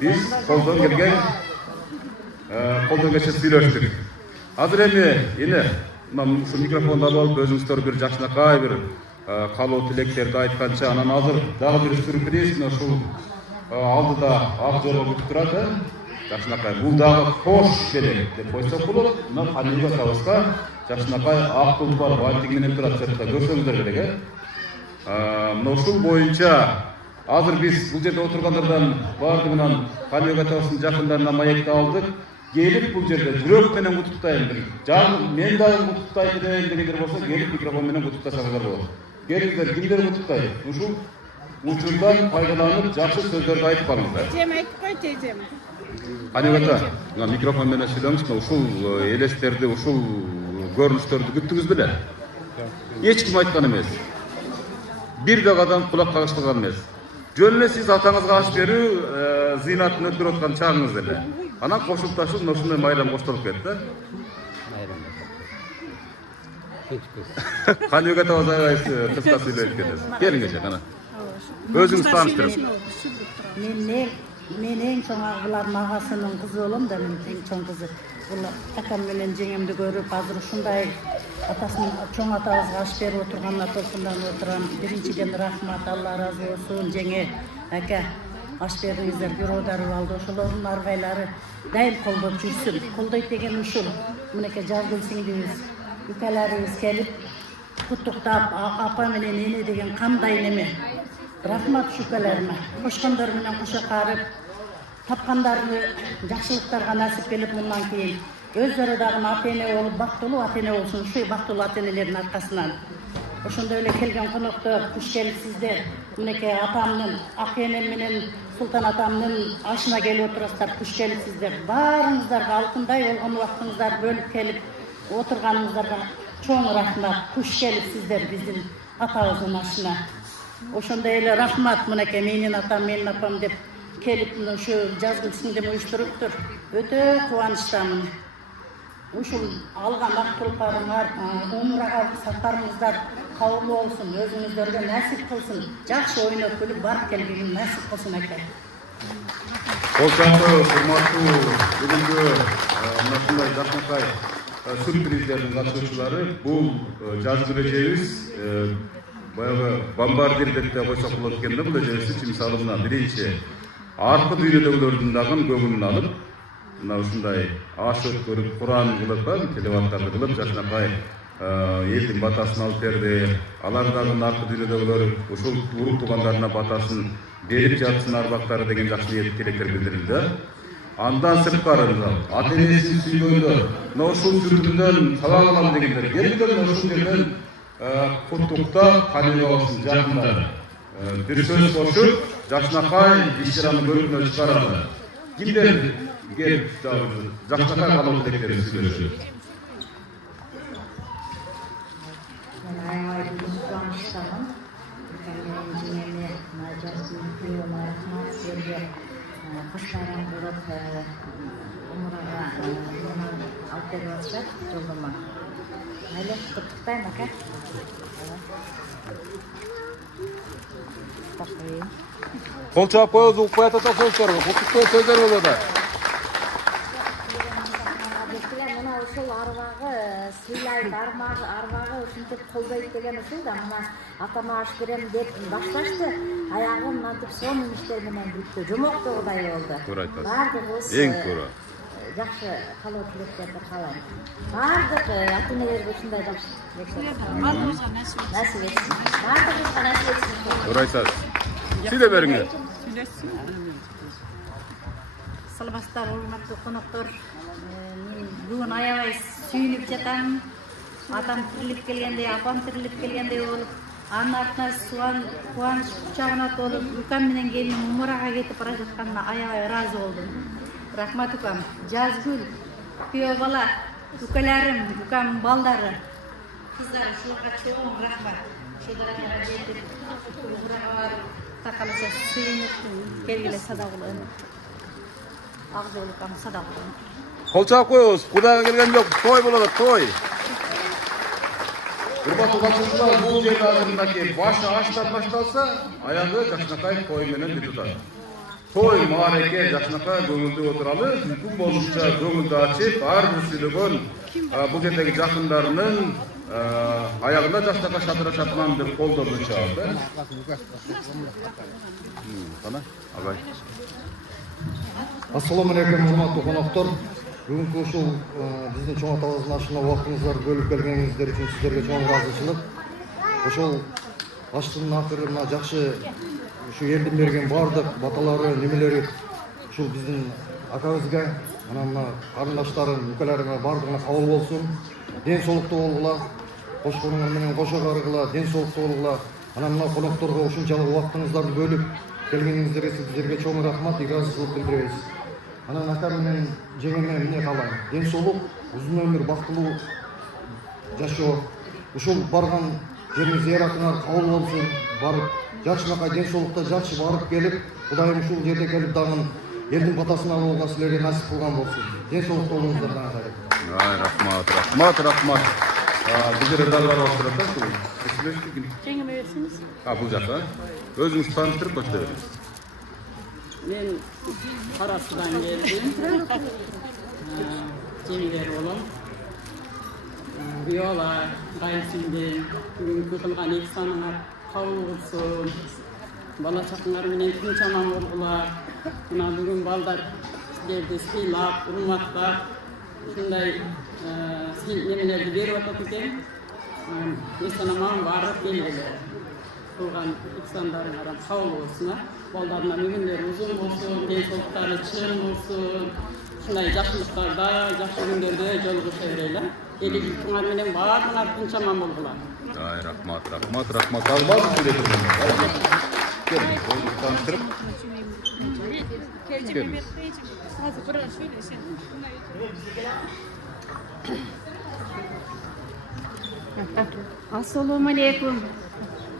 Биз колдон келче сүйлөштүк. Азыр эми эне Мына ушу микрофонду алып алып өзүңүздөр бир жакшынакай бир каалоо тилектерди айтканча анан азыр дагы бир сюрприз ушул алдыда ак жолго күтүп турат, жакшынакай. Бул дагы кош керек деп койсок болот. Мына Каныбек атабызга жакшынакай ак тулпар бантик менен турат, сыртта көрсөңүздөр керек. Мына ушул боюнча азыр биз бул жерде отургандардан баардыгынан Каныбек атабыздын жакындарына маекти алдык. Gelip bu жерде жүрөк менен куттуктайм, мен дагы куттуктайт элем дегендер болсо, келип микрофон менен куттуктасаңыздар болот. Келиңиздер, кимдер куттуктайт? Ушул учурдан пайдаланып, жакшы сөздөрдү айтып калыңыздар. Тезем айтып кой, тезем. Каныбек ата, микрофон менен сүйлөңүз, ушул элестерди, ушул көрүнүштөрдү күттүңүз беле? Эч ким айткан эмес. Бир дагы адам кулак кагыштырган эмес. Жөн эле сиз атаңызга аш берүү зыйнатын өткөрүп аткан чагыңыз эле. Анан кошулташып ушундай майрам коштолуп кетти. Каныбек атабыз аябай кыска сүйлөйт экенсиз. Келиңиз кана. Өзүңүз тааныштырып. Мен эң чоң булардын агасынын кызы болом да, мен эң чоң кызы. Бул акам менен жеңемди көрүп, азыр ушундай атасын чоң атабызга аш берип отурганына толкунданып отурам. Биринчиден рахмат, Алла ыраазы болсун, жеңе ака. Аш бериңиздер, бирөөдөр алды, ошолордун аргайлары дайым колдоп жүрсүн. Колдойт деген ушул. Мынакей Жазгүл сиңдибиз, үкаларыбыз келип, куттуктап, апа менен эне деген кандай неме. Рахмат шүкаларыма. Кошкондор менен кошо карып, тапкандарды жакшылыктарга насип келип мындан кийин өздөрү дагы ата-эне болуп, бактылуу ата-эне болсун, ушул бактылуу ата-энелердин аркасынан. Ошондой эле келген коноктор, куш келипсиздер. Мынакей атамдын, ак энем менен Султан атамдын ашына келип отурасыздар, куш келипсиздер. Баарыңыздарга алтындай болгон убактыңыздар бөлүп келип отурганыңыздарга чоң рахмат. Куш келипсиздер биздин атабыздын ашына. Ошондой эле рахмат, мынакей менин атам, менин апам деп келип ушу Жазгүл сиңдим уюштуруптур. Өтө кубанычтамын. Ушул алган ак тулпарыңар, умрага сапарыңыздар кабыл болсун, өзүңүздөргө насип кылсын, жакшы ойноп күлүп барып келгениң насип кылсын ака. Кол чапты, урматтуу бүгүнкү ушундай жакшынакай сюрприздердин катышуучулары, бул Жазгүл эжебиз баягы бомбардир деп да койсок болот экен да, бул эжебиз мисалы мына биринчи аркы дүйнөдөгүлөрдүн дагы көңүлүн алып, мына ушундай аш өткөрүп, Куран кылып, телеваттарды кылып, жакшынакай элдин батасын алып берди. Алардагы аркы дүйнөдөгүлөр ушул урук туугандарына батасын берип жатсын арбактары деген жакшы ниет тилектер билдирилди. Андан сырткары ата-энесин сүйгөндөр, мына ушул түрдүндөн сабак алам дегендер, келиңдер ушул жерден куттуктап, Каныбек жакындары бир сөз кошуп, жакшынакай иш-чараны көрүнүп чыгаралы. Кимдер келип жакшынакай каалоо тилектерин сүйлөшөт? Мен аябай кубанычтамын. Менин жеңеме Жазгүл күйөөмө рахмат, силерге кош байрам кылып, умурага алып берип атышат жолдомо. Майлы куттуктайм ака. Кол чаап коебуз, укпай атат окуучуларга куттуктоо сөздөр болот да. Мына ушул арбагы сыйлайт, арбагы ушинтип колдойт деген ушул да, мына атама аш берем деп башташты, аягы мынтип сонун иштер менен бүттү. Жомоктогудай болду. Туура айтасыз. Баардыгыбыз Эң туура. жакшы каалоо тилектерди каалайм. Баардык ата-энелерге ушундай жакшы тилектерди Баарыбызга насип насип этсин. Баардыгыбызга насип этсин. Туура айтасыз. Сиз да бериңиз. Саламатсыздар, урматтуу коноктор. Мен бүгүн аябай сүйүнүп жатам. Атам тирилип келгендей, апам тирилип келгендей болуп, анын артынан кубаныч кучагына толуп, укам менен келиним умурага кетип бара жатканына аябай ыраазы болдум. Рахмат укам. Жазгүл, күйөө бала, укаларым, укам балдары, кыздары, ушуларга чоң рахмат. Ушуларга жетип, умурага барып, такаласа сүйүнүп келгиле садагылы. Ак жол укам садагылы. Кол чаап коебуз, Кудайга келген жок, той болот, той. Урматтуу катышуучулар, бул жерде азыр мынакей башы аштан башталса, аягы жакшынакай той менен бүтүп атат. той маареке жакшынакай көңүлдүү отуралы мүмкүн болушунча көңүлдү ачып ар бир сүйлөгөн бул жердеги жакындарынын аягында жакшынакай шатырашатман деп колдоруну чаап кана агай. Assalamu alaikum, hurmatly konoktор. Бүгүнкү ушул биздин чоң атабыздын ашына убактыңыздарды бөлүп келгениңиздер үчүн сиздерге чоң ыраазычылык. Ошол аштын акырына жакшы ушу элдин берген бардык баталары, немелери ушул биздин акабызга, анан мына карындаштарым, үкөлөрүмө бардыгына кабыл болсун. Ден соолуктуу болгула, кошконуңар менен кошо каргыла, ден соолуктуу болгула. Анан мына конокторго ушунчалык убактыңыздарды бөлүп келгениңиздерге сиздерге чоң рахмат, ыраазычылык билдиребиз. Анан ака менен жеңеме эмне каалайм? Ден соолук, узун өмүр, бактылуу жашоо. Ушул барган жериңиз зыяратыңар кабыл болсун. Барып, жакшынакай ден соолукта жакшы барып келип, Кудайым ушул жерде келип дагы элдин батасын алууга силерге насип кылган болсун. Ден соолукта болуңуздар дагы кайрат. Рахмат. Бул жерде дагы бар отурат да, ушул. Жеңеме берсеңиз. Бул жакта. Өзүңүз тааныштырып көтөрүңүз. Мен Карасыдан келдим. Жеңгелер болом. Виола кайсымды бүгүнкү кылган ихсаныңар кабыл болсун. Бала чакаңар менен тынч аман болгула. Мына бүгүн балдар силерди сыйлап, урматтап, ушундай немелерди берип атат экен. Эсен аман барып келгиле. Кылган ихсандарыңар кабыл болсун. Балдарына өмүрлөрү узун болсун, ден соолуктары чың болсун. Ушундай жакшылыктарда, жакшы күндөрдө жолугуша берели. Эл журтуңар менен баарыңар тынч аман болгула. Рахмат. Албаз таныстырып. Assalomu alaykum.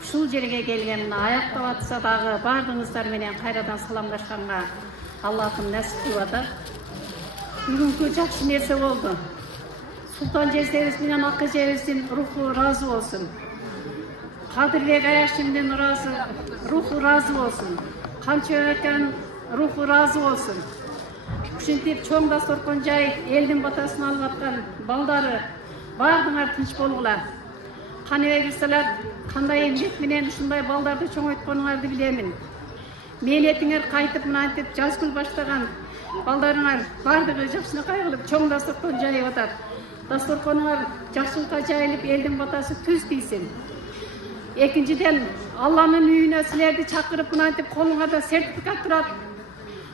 Ушул жерге келген аяктап атса дагы бардыңыздар менен кайрадан саламдашканга Аллахым насип кылып атат. Бүгүнкү жакшы нерсе болду. Султан жездебиз менен ак эжебиздин руху ыраазы болсун. Кадырбек Аяшимдин руху ыраазы болсун. Канчабектин руху ыраазы болсун. Ушинтип чоң дасторкон жайып элдин батасын алып аткан балдары бардыңар тынч болгула. Каныбек Салат кандай эмгек менен ушундай балдарды чоңойтконуңарды билемин. Мээнетиңер кайтып мынантип жаз гүл баштаган балдарыңар бардыгы жакшынакай кылып чоң дасторкон жайып атат. Дасторконуңар жакшылыкка жайылып элдин батасы түз тийсин. Экинчиден Алланын үйүнө силерди чакырып мынантип колуңарда сертификат турат.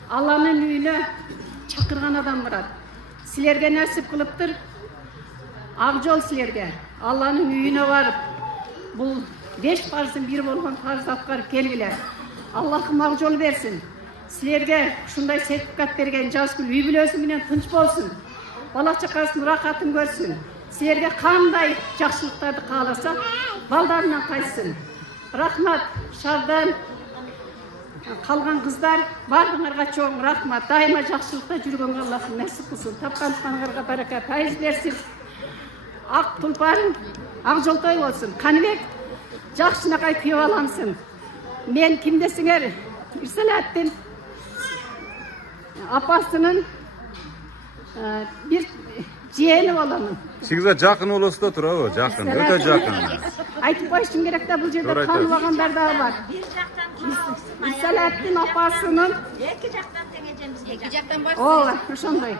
Алланын үйүнө чакырган адам барат. Силерге насип кылыптыр. Ак жол силерге. Алланын үйүнө барып, бул 5 парыздын бир болгон парызды аткарып келгиле. Аллахым ак жол берсин. Силерге ушундай сертификат берген жазгүл үй бүлөсү менен тынч болсун. Бала чакасынын рахатын көрсүн. Силерге кандай жакшылыктарды кааласа, балдарынан кайтсын. Рахмат, Шардан калган кыздар, бардыңарга чоң рахмат. Дайыма жакшылыкта жүргөнгө Аллахым насип кылсын. Тапканыңарга барака, пайыз берсин. Ак тулпарың ак жолтой болсун. Каныбек жакшынакай күйөп аламсың. Мен ким десеңер, Ирсалаттын апасынын бир жээни боламын. Сизге жакын болосуз да турабы? Жакын, өтө жакын. Айтып коюшум керек да, бул жерде тааныбагандар да бар. Ирсалаттын апасынын Эки жактан тең эжем бизге. Эки жактан бар. Ооба, ошондой.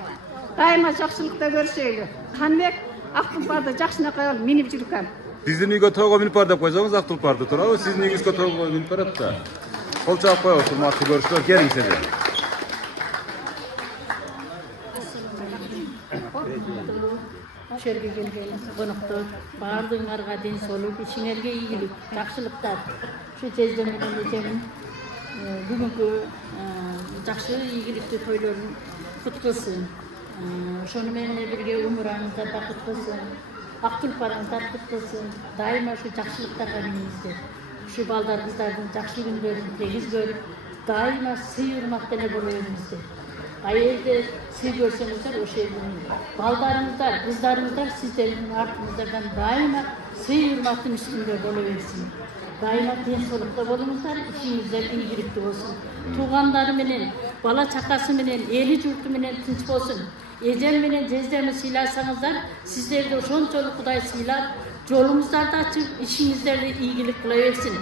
Дайыма жакшылыкта көрүшөйлү. Каныбек ак тулпарды жакшынакай алып минип жүргөн. Биздин үйгө тоого минип бар деп койсоңуз ак тулпарды турабы? Сиздин үйүңүзгө тоого минип барат да. Кол чаап коебуз, урматтуу көрүүчүлөр, келиң сиздер. Жерге келген коноктор баардыгыңарга ден соолук, ишиңерге ийгилик, жакшылыктар. Ушу жездем менен эжемин бүгүнкү жакшы ийгиликтүү тойлорун кут кылсын. Ошону менен бирге умураңыздар да кут кылсын. Ак тулпарыңыздар кут кылсын. Дайыма ушу жакшылыктарга миниңиздер. Ушу балдарыңыздардын жакшы күндөрүн тегиз көрүп, дайыма сый урмат деле боло бериңиздер. Ayelde siz görsenizdер, ошо балдарыңыздар, кыздарыңыздар сиздердин артыңыздардан дайыма сый урматтын үстүндө боло берсин. Дайыма теңсиздикте болуңуздар, ишиңиздер ийгиликтүү болсун. Туугандары менен, бала чакасы менен, эли журту менен тынч болсун. Эжем менен жездемди сыйласаңыздар, сиздерди ошончолук Кудай сыйлап, жолуңуздарды ачып, ишиңиздерди ийгилик кыла берсин.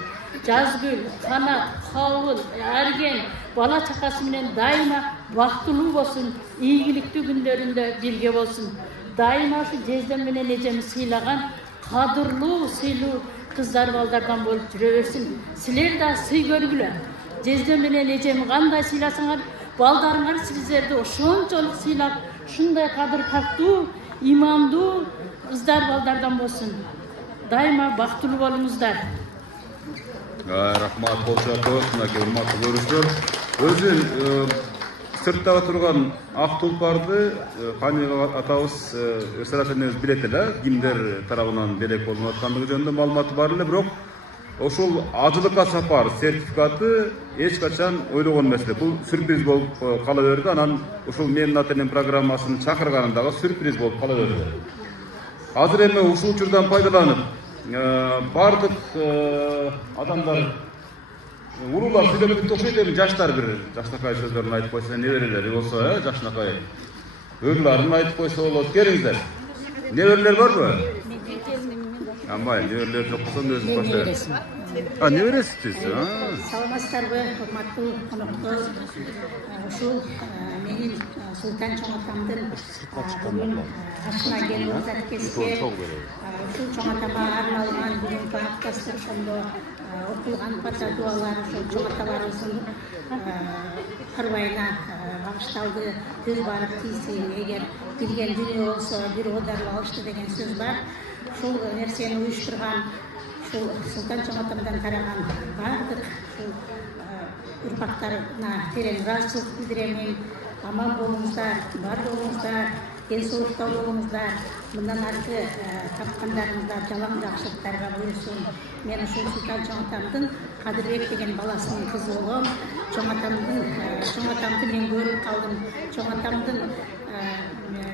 Жазгүл, Канат, Кабыл, Арген, бала чакасы менен дайыма бактылуу болсун, ийгиликтүү күндөрүндө бирге болсун. Дайыма ушу жездем менен эжеми сыйлаган кадырлуу, сыйлуу кыздар балдардан болуп жүрө берсин. Силер да сый көргүлө. Жездем менен эжеми кандай сыйласаңар, балдарыңар сиздерди ошончолук сыйлап, ушундай кадыр тактуу, имандуу кыздар балдардан болсун. Дайыма бактылуу болуңуздар. Рахмат, Колчаков, мынакей урматтуу көрүүчүлөр. Өзүн сырттагы турган ак тулпарды Кани атабыз өз тараптан билет эле, кимдер тарабынан белек болуп аткандыгы жөнүндө маалыматы бар эле, бирок ошол ажылыкка сапар сертификаты эч качан ойлогон эмес эле. Бул сюрприз болуп кала берди. Анан ушул менин ата-энем программасын чакырганындагы сюрприз болуп кала берди. Азыр эми ушул учурдан пайдаланып, бардык адамдар урулар сүйлөп бүттү окшойт, эми жаштар бир жакшынакай сөздөрүн айтып койсо, неберелери болсо, жакшынакай ырларын айтып койсо болот. Келиңиздер. Неберелер барбы? Амай, неберелер жок болсо өзүңүз баштайсыз. Небересиз? Саламатсыздарбы, урматтуу коноктор. Ушул менин Султан чоң атамдын бүгүн ашына келип кеске ушул чоң атама арналган бүгүнкү аттастырышында окулган бата дуалар ушул чоң аталарыбыздын карбайына багышталды. Көз барып тийсин, эгер билген дүнү болсо бир оодарып алышты деген сөз бар. Ушул нерсени уюштурган ушул Султан чоң атамдан тараган бардык урпактарына терең ыраазычылык билдиремин. Аман болуңуздар, бар болуңуздар, ден соолукта болуңуздар. Мындан аркы тапкандарыңыздар жалаң жакшылыктарга буйрсун. Мен ушул Султан чоң атамдын Кадырбек деген баласынын кызы болом. Чоң атамды мен көрүп калдым. Чоң атамдын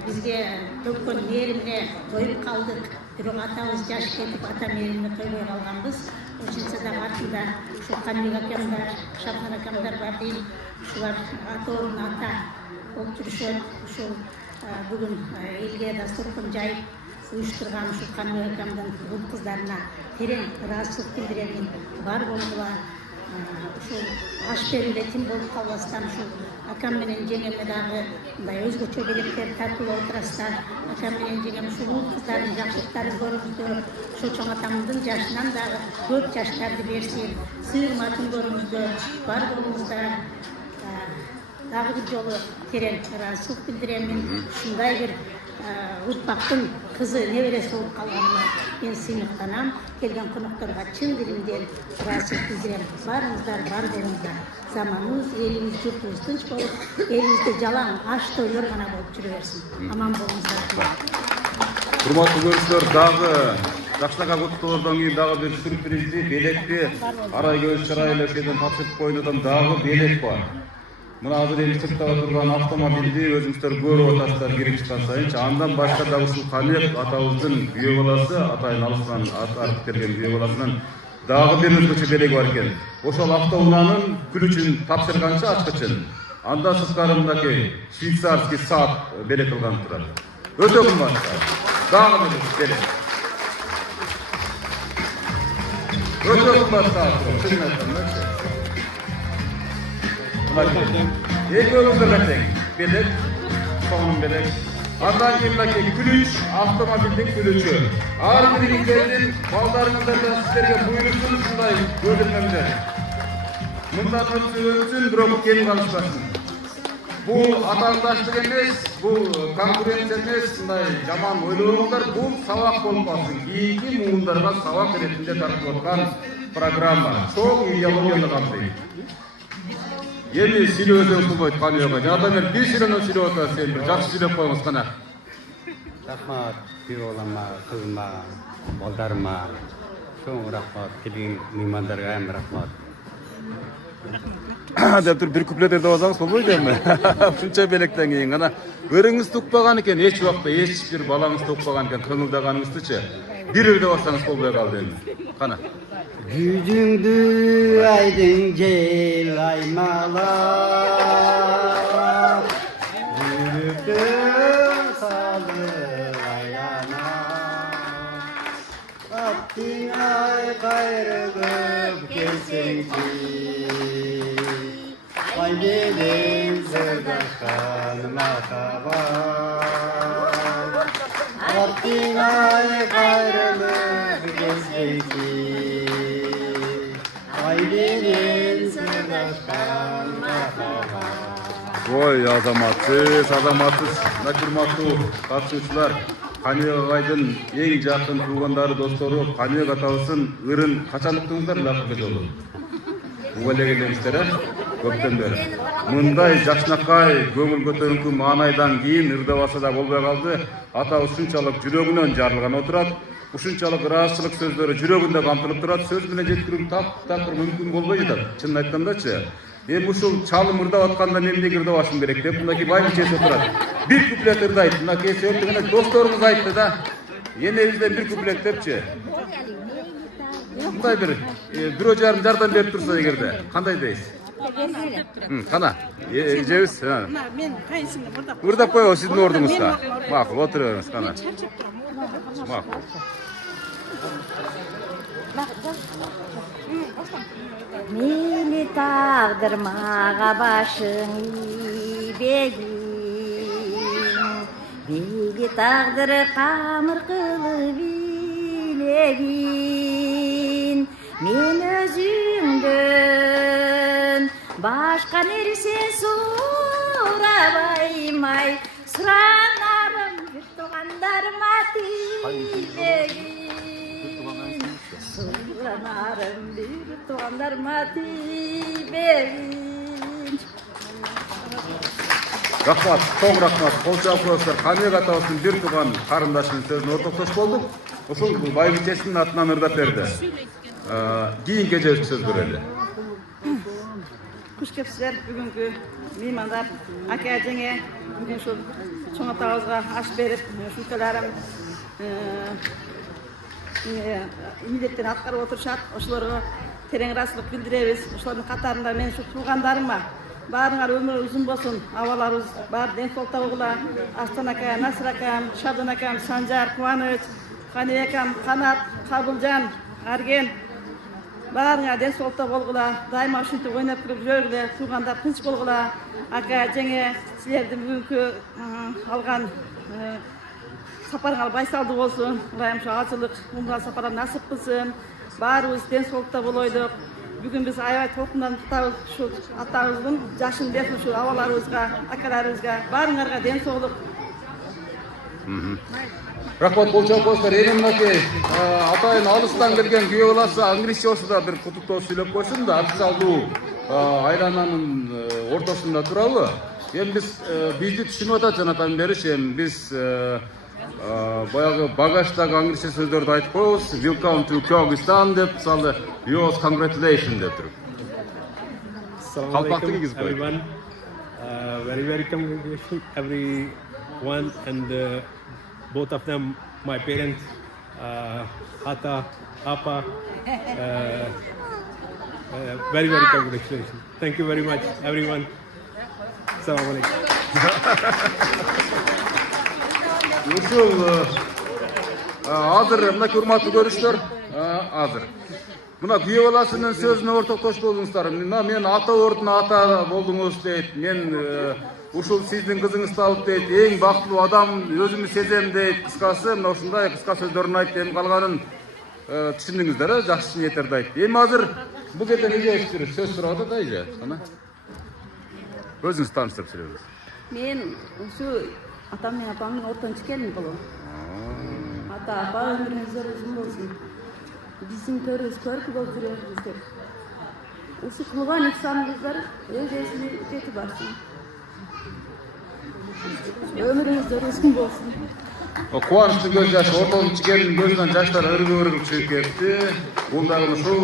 бизге төккөн мээримине тоюп калдык. Бирок атабыз жаш кетип, ата мээримине тойбой калганбыз. Ошентсе да артында ушул Канбек акамдар, Шабхан акамдар бар дейм. Ушулар ата ордун ата болуп жүрүшөт. Ушул бүгүн элге дасторкон жайып уюштурган ушул Канбек акамдын бул кыздарына терең ыраазычылык билдиремин. Бар болгула ушул аш берүүгө тим болуп калбастан ушул акам менен жеңеме дагы мындай өзгөчө белектер тартып отурасыздар. Акам менен жеңем ушул кыздардын жакшылыктарын көрүңүздөр. Ушул чоң атамдын жашынан дагы көп жаштарды берсин. Сый урматын көрүңүздөр. Бар болуңуздар. Дагы бир жолу терең ыраазычылык билдиремин. Ушундай бир урпактын кызы небереси болуп калганына мен сыймыктанам. Келген конокторго чын дилимден ыраазычылык билдирем. Барыңыздар, бар болуңуздар. Заманыбыз, элибиз, журтубуз тынч болуп, элибизде жалаң аш тойлор гана болуп жүрө берсин. Аман болуңуздар. Урматтуу көрүүчүлөр, дагы жакшынакай куттуктоолордон кийин дагы бир сюрпризди, белекти арай көз чырайлы эшеден тапшырып койгон дагы белек бар. Мына азыр эми сырттагы турган автомобилди өзүңүздөр көрүп атасыздар кирип чыккан сайынчы. Андан башка дагы ушул Канек атабыздын күйөө баласы, атайын алыскан артып келген күйөө баласынын дагы бир өзгөчө белеги бар экен. Ошол автоунаанын күлүчүн тапшырганчы ачкычын. Андан сырткары мынакей швейцарский саат белек кылган турат. Өтө кымбат. Дагы бир белек. Өтө кымбат саат. Ekmeğimizde betek, belek, sonun belek. Andan yemlaki külüç, avtomobildin külüçü. Ağır birliklerinin baldarınızlardan sizlerge buyursun şunday görülmemde. Bundan ötürünsün, bürok kendi alışmasın. Bu atandaşlık emez, bu konkurens emez, şunday jaman oyluğunlar, bu savak olmasın. Kiyiki muğunlarga savak eretinde tartılırken programma. Çok ideologiyаны kapsayın. Эми сүйлөбөсөң болбойт Каныбекке. Жада бер бир сүйлөнүп сүйлөп атасыз, сен бир жакшы сүйлөп коюңуз кана. Рахмат күйөө балама, кызыма, балдарыма. Чоң рахмат, келген меймандарга айым рахмат. деп туруп бир куплет эрдеп алсаңыз болбойт эми. Ушунча белектен кийин гана өрүңүз тукпаган экен, эч убакта эч бир балаңыз тукпаган экен, көңүлдаганыңыздычы бир эрдеп алсаңыз болбой калды эми. Кана. Yüzündü aydın gel aymalar, yürüdüm salı ayana. Attın ay gayrılıp gelsin ki, ay benim sevdaşkanıma kabar. Attın ay gayrılıp gelsin ki, Ой, азаматсыз, мына урматтуу катышуучулар, Каныбек агайдын эң жакын туугандары, достору, Каныбек атабыздын ырын качан уктуңуздар акыркы жолу? Уга эле келемиздер, көптөн бери. Мындай жакшынакай, көңүл көтөрүңкү маанайдан кийин ырдабаса да болбой калды. Атабыз ушунчалык жүрөгүнөн жарылган отурат. Ушунчалык ыраазычылык сөздөрү жүрөгүндө камтылып турат, сөз менен жеткирүү таптыр мүмкүн болбой жатат. Чынын айткандачы, эми ушул чалым ырдап атканда мен эмне ырдабашым керек деп мынакей байбичеси отурат. Бир куплет ырдайт, мынакей сөздүгүнө досторуңуз айтты да. Энебизден бир куплет депчи. Мындай бирөө жарым жардам берип турса эгерде, кандай дейсиз? Кана, эжебиз. Мен кайсыңы ырдап. Ырдап коебуз сиздин ордуңузга. Макул, отура бериңиз, кана. Макул. Мени тагдырмага башың ийбегин, биги тагдыры камыр кылып илегин. Мен өзүңдөн башка нерсе сурабайм ай, суранарым бир туугандарыма тийбегин. Суранарым бир туугандарыма тийбегин. Рахмат, чоң рахмат. Кол чалып коесуздар. Каныбек атабыздын бир тууган карындашынын сөзүнө ортоктош болдук. Ошол байбичесинин атынан ырдап берди. Кийинки эжебизге сөз берели. Куш кепсиздер бүгүнкү меймандар, ака эжеңе бүгүн ушул чоң атабызга аш берип, ушунчаларым милдеттин аткарып отурушат. Ошолорго терең ыраазычылык билдиребиз. Ошолордун катарында мен ушу туугандарыма баарыңар өмүр узун болсун, абаларыбыз баары ден соолукта болгула. Астан акам, Насыр акам, Шабдан акам, Санжар, Кубаныч, Каныбек акам, Канат, Кабылжан, Арген баарыңар ден соолукта болгула. Дайыма ушинтип ойноп күлүп жүргүлө, туугандар тынч болгула. Ака эжеңе силердин бүгүнкү алган сапарыңар байсалдуу болсун. Кудайым ушу ажылык умра сапардан насып кылсын. Баарыбыз ден соолукта болойлук. Бүгүн биз аябай толкунданып атабыз. Ушу атабыздын жашын берсин ушу абаларыбызга, акаларыбызга, баарыңарга ден соолук. Рахмат, кол чалып коесуздар. Эми мынакей атайын алыстан келген күйөө баласы англисче болсо да бир кутуктоо сүйлөп койсун да, официалдуу айлананын ортосунда турабы? Эми бизди түшүнүп атат жанатан бериш. Эми биз баягы багаждагы англисче сөздөрдү айтып коебуз. Welcome to Kyrgyzstan деп, мисалы, yours congratulations деп туруп. Калпакты кийгизип коюп. Everyone, very congratulations everyone, and both of them my parents, Ata, Apa. Very congratulations. Thank you very much, everyone. Assalamu alaikum. Ушул азыр мына урматтуу көрүштөр, азыр мына күйөө баласынын сөзүнө ортоктош болдуңуздар. Мен ата ордуна ата болдуңуз дейт. Мен ушул сиздин кызыңызды алып дейт, эң бактылуу адам өзүмү сезем дейт. Кыскасы мына ушундай кыска сөздөрүн айтты. Эми калганын түшүндүңүздөр, жакшы ниеттерди айтты. Эми азыр бул жерден эже сөз сурап атат, эже. Кана өзүңүз тааныштырып сүйлөңүз. Мен ушу атам менен апамдын ортончу келин болом. Ата, апа өмүрүңүздөр узун болсун. Биздин төрүбүз көркү болуп жүрөбүздөр. Ушу кылган ихсаныңыздар эжесине жетип барсын. Өмүрүңүздөр узун болсун. Кубанычтын көз жашы, ортончу келин көзүнөн жаштар ыргып чыгып кетти. Бул дагы ушул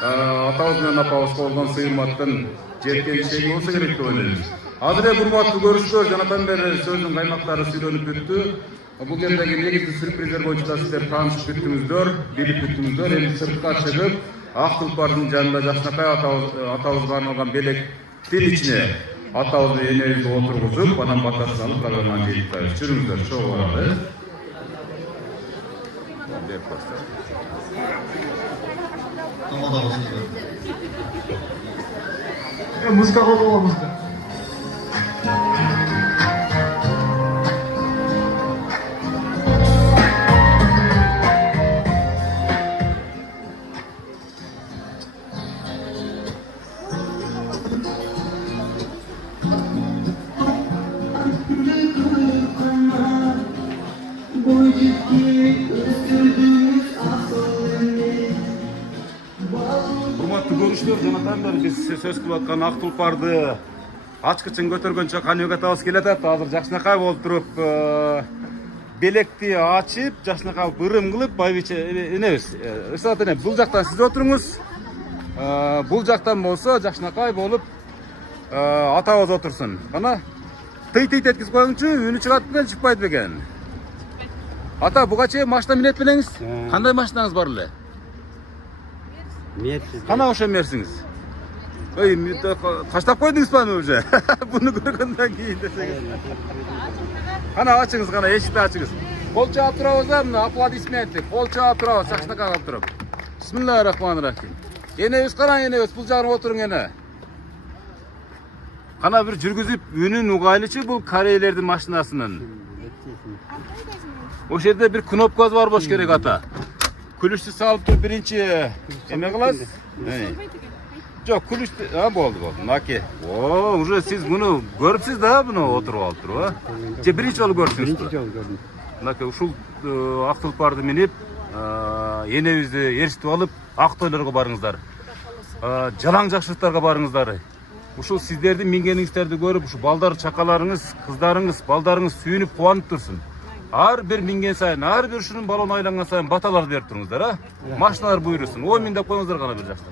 атабыз менен апабызга болгон сыйматтын жеткенчеги болсо керек деп ойлойбуз. Азыр эле урматтуу көрүүчүлөр, жанатан бери сөздүн каймактары сүйлөнүп бүттү. Бул жердеги негизги сюрприздер боюнча да сиздер таанышып бүттүңүздөр, билип бүттүңүздөр. Эми сыртка чыгып, ак тулпардын жанында жакшынакай атабызга арналган белектин ичине атабызды энебизди отургузуп, анан батасын алып программаны жыйынтайбыз. Жүрүңүздөр, шоу баралы. Деп баштайбыз. Музыка қойып музыка. Урматтуу көрүүчүлөр, жанатан бери биз сөз кылып аткан ак тулпарды ачкычын көтөргөнчө Каныбек атабыз келатат. Азыр жакшынакай болуп туруп, белекти ачып, жакшынакай бырым кылып, байбиче энебиз. Ырсат эне, бул жактан сиз отуруңуз. Бул жактан болсо жакшынакай болуп атабыз отурсун. Кана тый-тый эткизип коюңчу, үнү чыгат бекен, чыкпайт бекен. Ата, буга чейин машина минет белеңиз? Кандай машинаңыз бар эле? Кана ошо мерсиңиз? Ой, таштап койдуңуз ба уже? Буну көргөндөн кийин десеңиз. Кана ачыңыз, кана эшикти ачыңыз. Кол чаап турабыз да, мына аплодисменти. Кол чаап турабыз, жакшынакай калып туруп. Бисмиллахиррахманиррахим. Энебиз кана, энебиз, бул жагына отуруң эне. Кана бир жүргүзүп, үнүн угайлычы бул корейлердин машинасынын. Ошол жерде бир кнопкасы бар болуш керек, ата. Күлүштү салып туруп биринчи эме кыласыз? Жок, күлүштү, болду. Мынакей. Уже сиз муну көрүпсүз да, буну отуруп алып туруп, Же биринчи жолу көрдүңүз? Биринчи жолу көрдүм. Мынакей ушул ак тулпарды минип, энебизди ээрчитип алып, ак тойлорго барыңыздар. Жалаң жакшылыктарга барыңыздар. Ушул сиздердин мингениңиздерди көрүп, ушу балдар, чакаларыңыз, кыздарыңыз, балдарыңыз сүйүнүп, кубанып турсун. Ар бир минген сайын, ар бир ушунун балон айланган сайын баталар берип туруңуздар, Машиналар буйрусун. Ой мин деп коюңуздар кана бир жакта.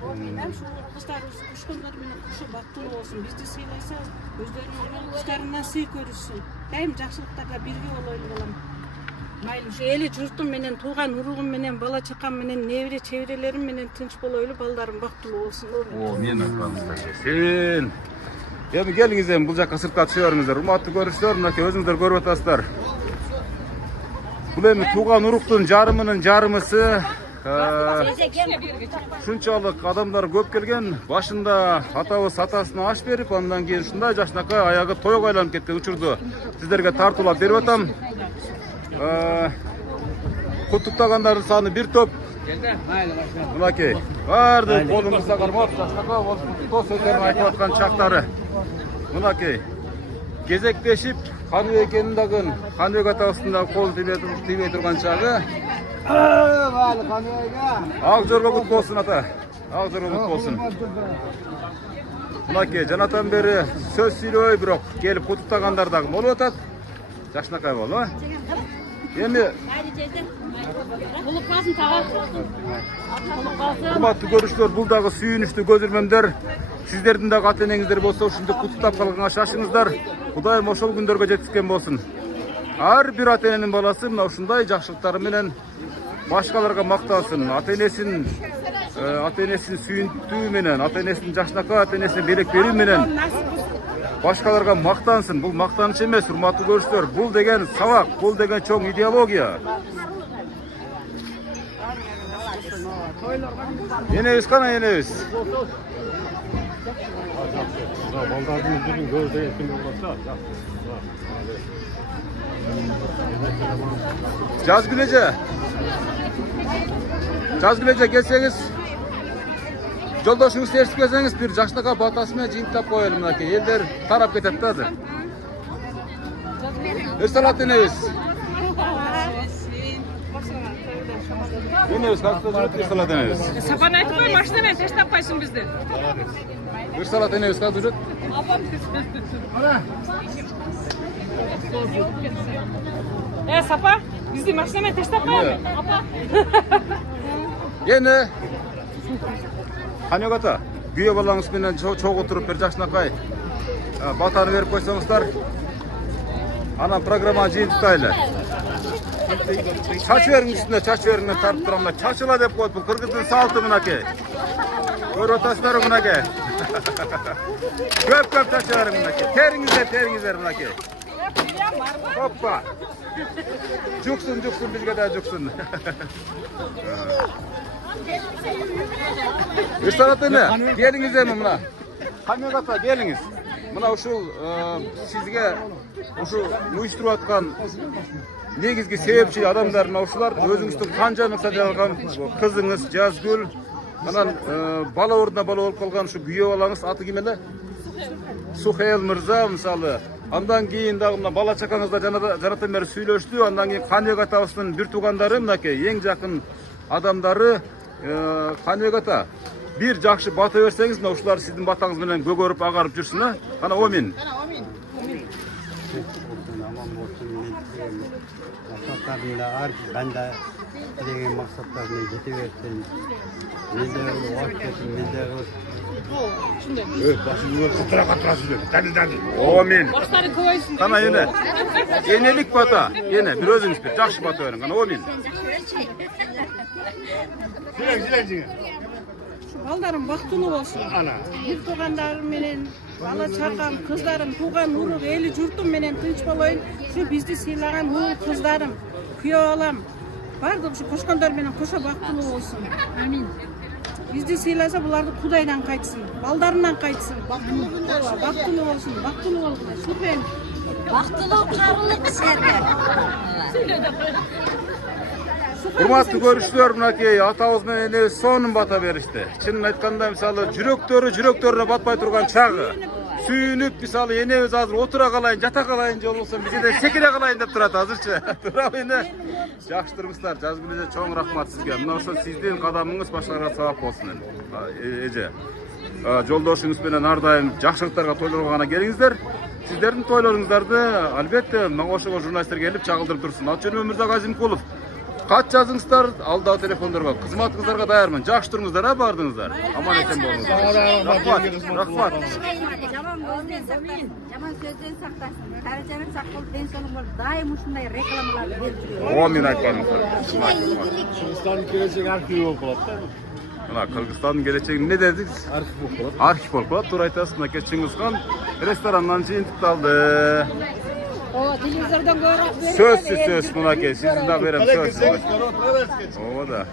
Кыздарыбыз кушкандар менен кушу бактылуу болсун. Бизди сыйласа, өздөрүнүн кыздарынан сый көрүшсүн. Дайым жакшылыктарда бирге болойлу балам. Майли ушу эли журтум менен, тууган уругум менен, бала чакам менен, небере чеберелерим менен тынч болойлу, балдарым бактылуу болсун. Мен акыраңыздар. Сен. Эми келиңиз, эми бул жакка сыртка түшө бериңиздер. Урматтуу көрүүчүлөр, мынакей өзүңүздөр көрүп атасыздар. Бул эми тууган уруктун жарымынын жарымысы. Шунчалык адамдар көп келген. Башында атабыз атасына аш берип, андан кийин ушундай жакшынакай аягы тойго айланып кеткен учурду сиздерге тартуулап берип атам. Куттуктагандардын саны бир топ. Мынакей. Баардык колуңузда кармап, жакшынакай болуп куттуктоо сөздөрүн айтып аткан чактары. Мынакей. Кезектешип, Каныбек экенин дагы, Каныбек атабыздын да колун тийбей турган чагы. Ак жорго кут болсун, ата. Ак жорго кут болсун. Мынакей, жанатан бери сөз сүйлөбөй, бирок келип куттуктагандар дагы болуп атат. Жакшынакай болду, Эми Булукасын тага. Урматтуу көрүүчүлөр, бул дагы сүйүнүчтүү көзүрмөмдөр. Сиздердин дагы ата энеңиздер болсо, ушундай куттуктап калганга шашыңыздар. Кудайым ошол күндөргө жеткизген болсун. Ар бир ата эненин баласы мына ушундай жакшылыктары менен башкаларга макталсын. Ата энесин сүйүнтүү менен, ата энесин жакшынакай, ата энесине белек берүү менен башкаларга мактансын. Бул мактаныч эмес, урматтуу көрүүчүлөр. Бул деген сабак, бул деген чоң идеология. Энебиз кана, энебиз. Балдардын бирин көрдө экен болса. Жазгүлеже келсеңиз, жолдошуңузду ээрчитип келсеңиз, бир жакшынакай батасы менен жыйынтап коелу. Мынакей элдер тарап кетет да азыр. Салат энебиз. Энебиз кантип жүрөт, салат энебиз. Сапан айтып кой, машина менен таштап койсуң бизди. Салат энебиз кантип жүрөт? Сапа, бизди машина менен таштап койбу? Апа. Эне. Канек ата, күйөө балаңыз менен чогуу туруп бир жакшынакай батаны берип койсоңуздар. Анан программаны жыйынтыктайлы. Чачы бериңиз үстүнө, чачы бериңиз тарып турам. Чачыла деп коет, бул кыргыздын салты мынакей. Көрүп атасыздар мынакей. Көп чачы бериң мынакей. Териңиздер мынакей. Hoppa. Cuksun bizge de cuksun. Üstadatını geliniz mi buna? Kanmek ata geliniz. Buna uşul sizge uşu uyuşturup atkan negizgi sebepçi adamların uşular özüңүздүн канча максат алган кызыңыз Жазгүл анан бала ордуна бала болуп калган ушу күйөө балаңыз аты ким эле? Сухел мырза мисалы. Андан кийин дагы мына бала чакаңызда жанатан бери сүйлөштү. Андан кийин Канек атабыздын бир туугандары мынакей эң жакын адамдары Канек ата. Бир жакшы бата берсеңиз, мына ушулар сиздин батаңыз менен көгөрүп агарып жүрсүн, а? Кана Омин. Aman olsun, maksatlarında var, ben de dediğim maksatlarına yetiversin. Ne de hoş getirsin, ne de hoş. Evet, başını katıra sürüyor. Hadi. Омин. Kana yine. Enelik bata. Yine bir özüңүз bir жакшы бата бериң. Кана Омин. Zilen. Балдарым бактылуу болсун. Бир туугандарым менен, бала чакам, кыздарым, тууган урук, эли журтум менен тынч болоюн. Ушу бизди сыйлаган уул кыздарым, күйөө балам, бардык ушу кошкондор менен кошо бактылуу болсун. Амин. Бизди сыйласа буларды Кудайдан кайтсын, балдарынан кайтсын. Бактылуу болсун, бактылуу болсун. Шукрен. Бактылуу карылык силерге. Урматтуу көрүүчүлөр, мынакей атабыз менен энебиз сонун бата беришти. Чынын айтканда мисалы жүрөктөрүнө батпай турган чагы. Сүйүнүп мисалы энебиз азыр отура калайын, жата калайын же болбосо бизде секире калайын деп турат азырчы. Турабыйны. Жакшы турмуңуздар. Жазгүлү чоң рахмат сизге. Мына ошо сиздин кадамыңыз башкаларга сабак болсун эже. Жолдошуңуз менен ар дайым жакшылыктарга тойлорго гана келиңиздер. Сиздердин тойлоруңуздарды албетте мага ошого журналисттер келип чагылдырып турсун. Ат жөнүм Мырза Казимкулов. Кат жазыңыздар, алдагы телефондорго. Кызматыңыздарга даярмын. Жакшы туруңуздар, а бардыңыздар. Аман эсен болуңуздар. Рахмат. Жаман сөздөн сактасын. Тарыжанын сак болуп, ден соолук болуп, дайым ушундай рекламаларды берип жүрөт. Омин айтканыңыздар. Кыргызстандын келечеги архив болуп калат да. Мына Кыргызстандын келечеги эмне дедиңиз? Архив болуп калат. Архив болуп калат. Туура айтасыз. Мынакей Чыңгызхан ресторандан жыйынтыкталды. Телевизордон көрүп Сөзсүз мынакей, сиздин да берем сөз. О да.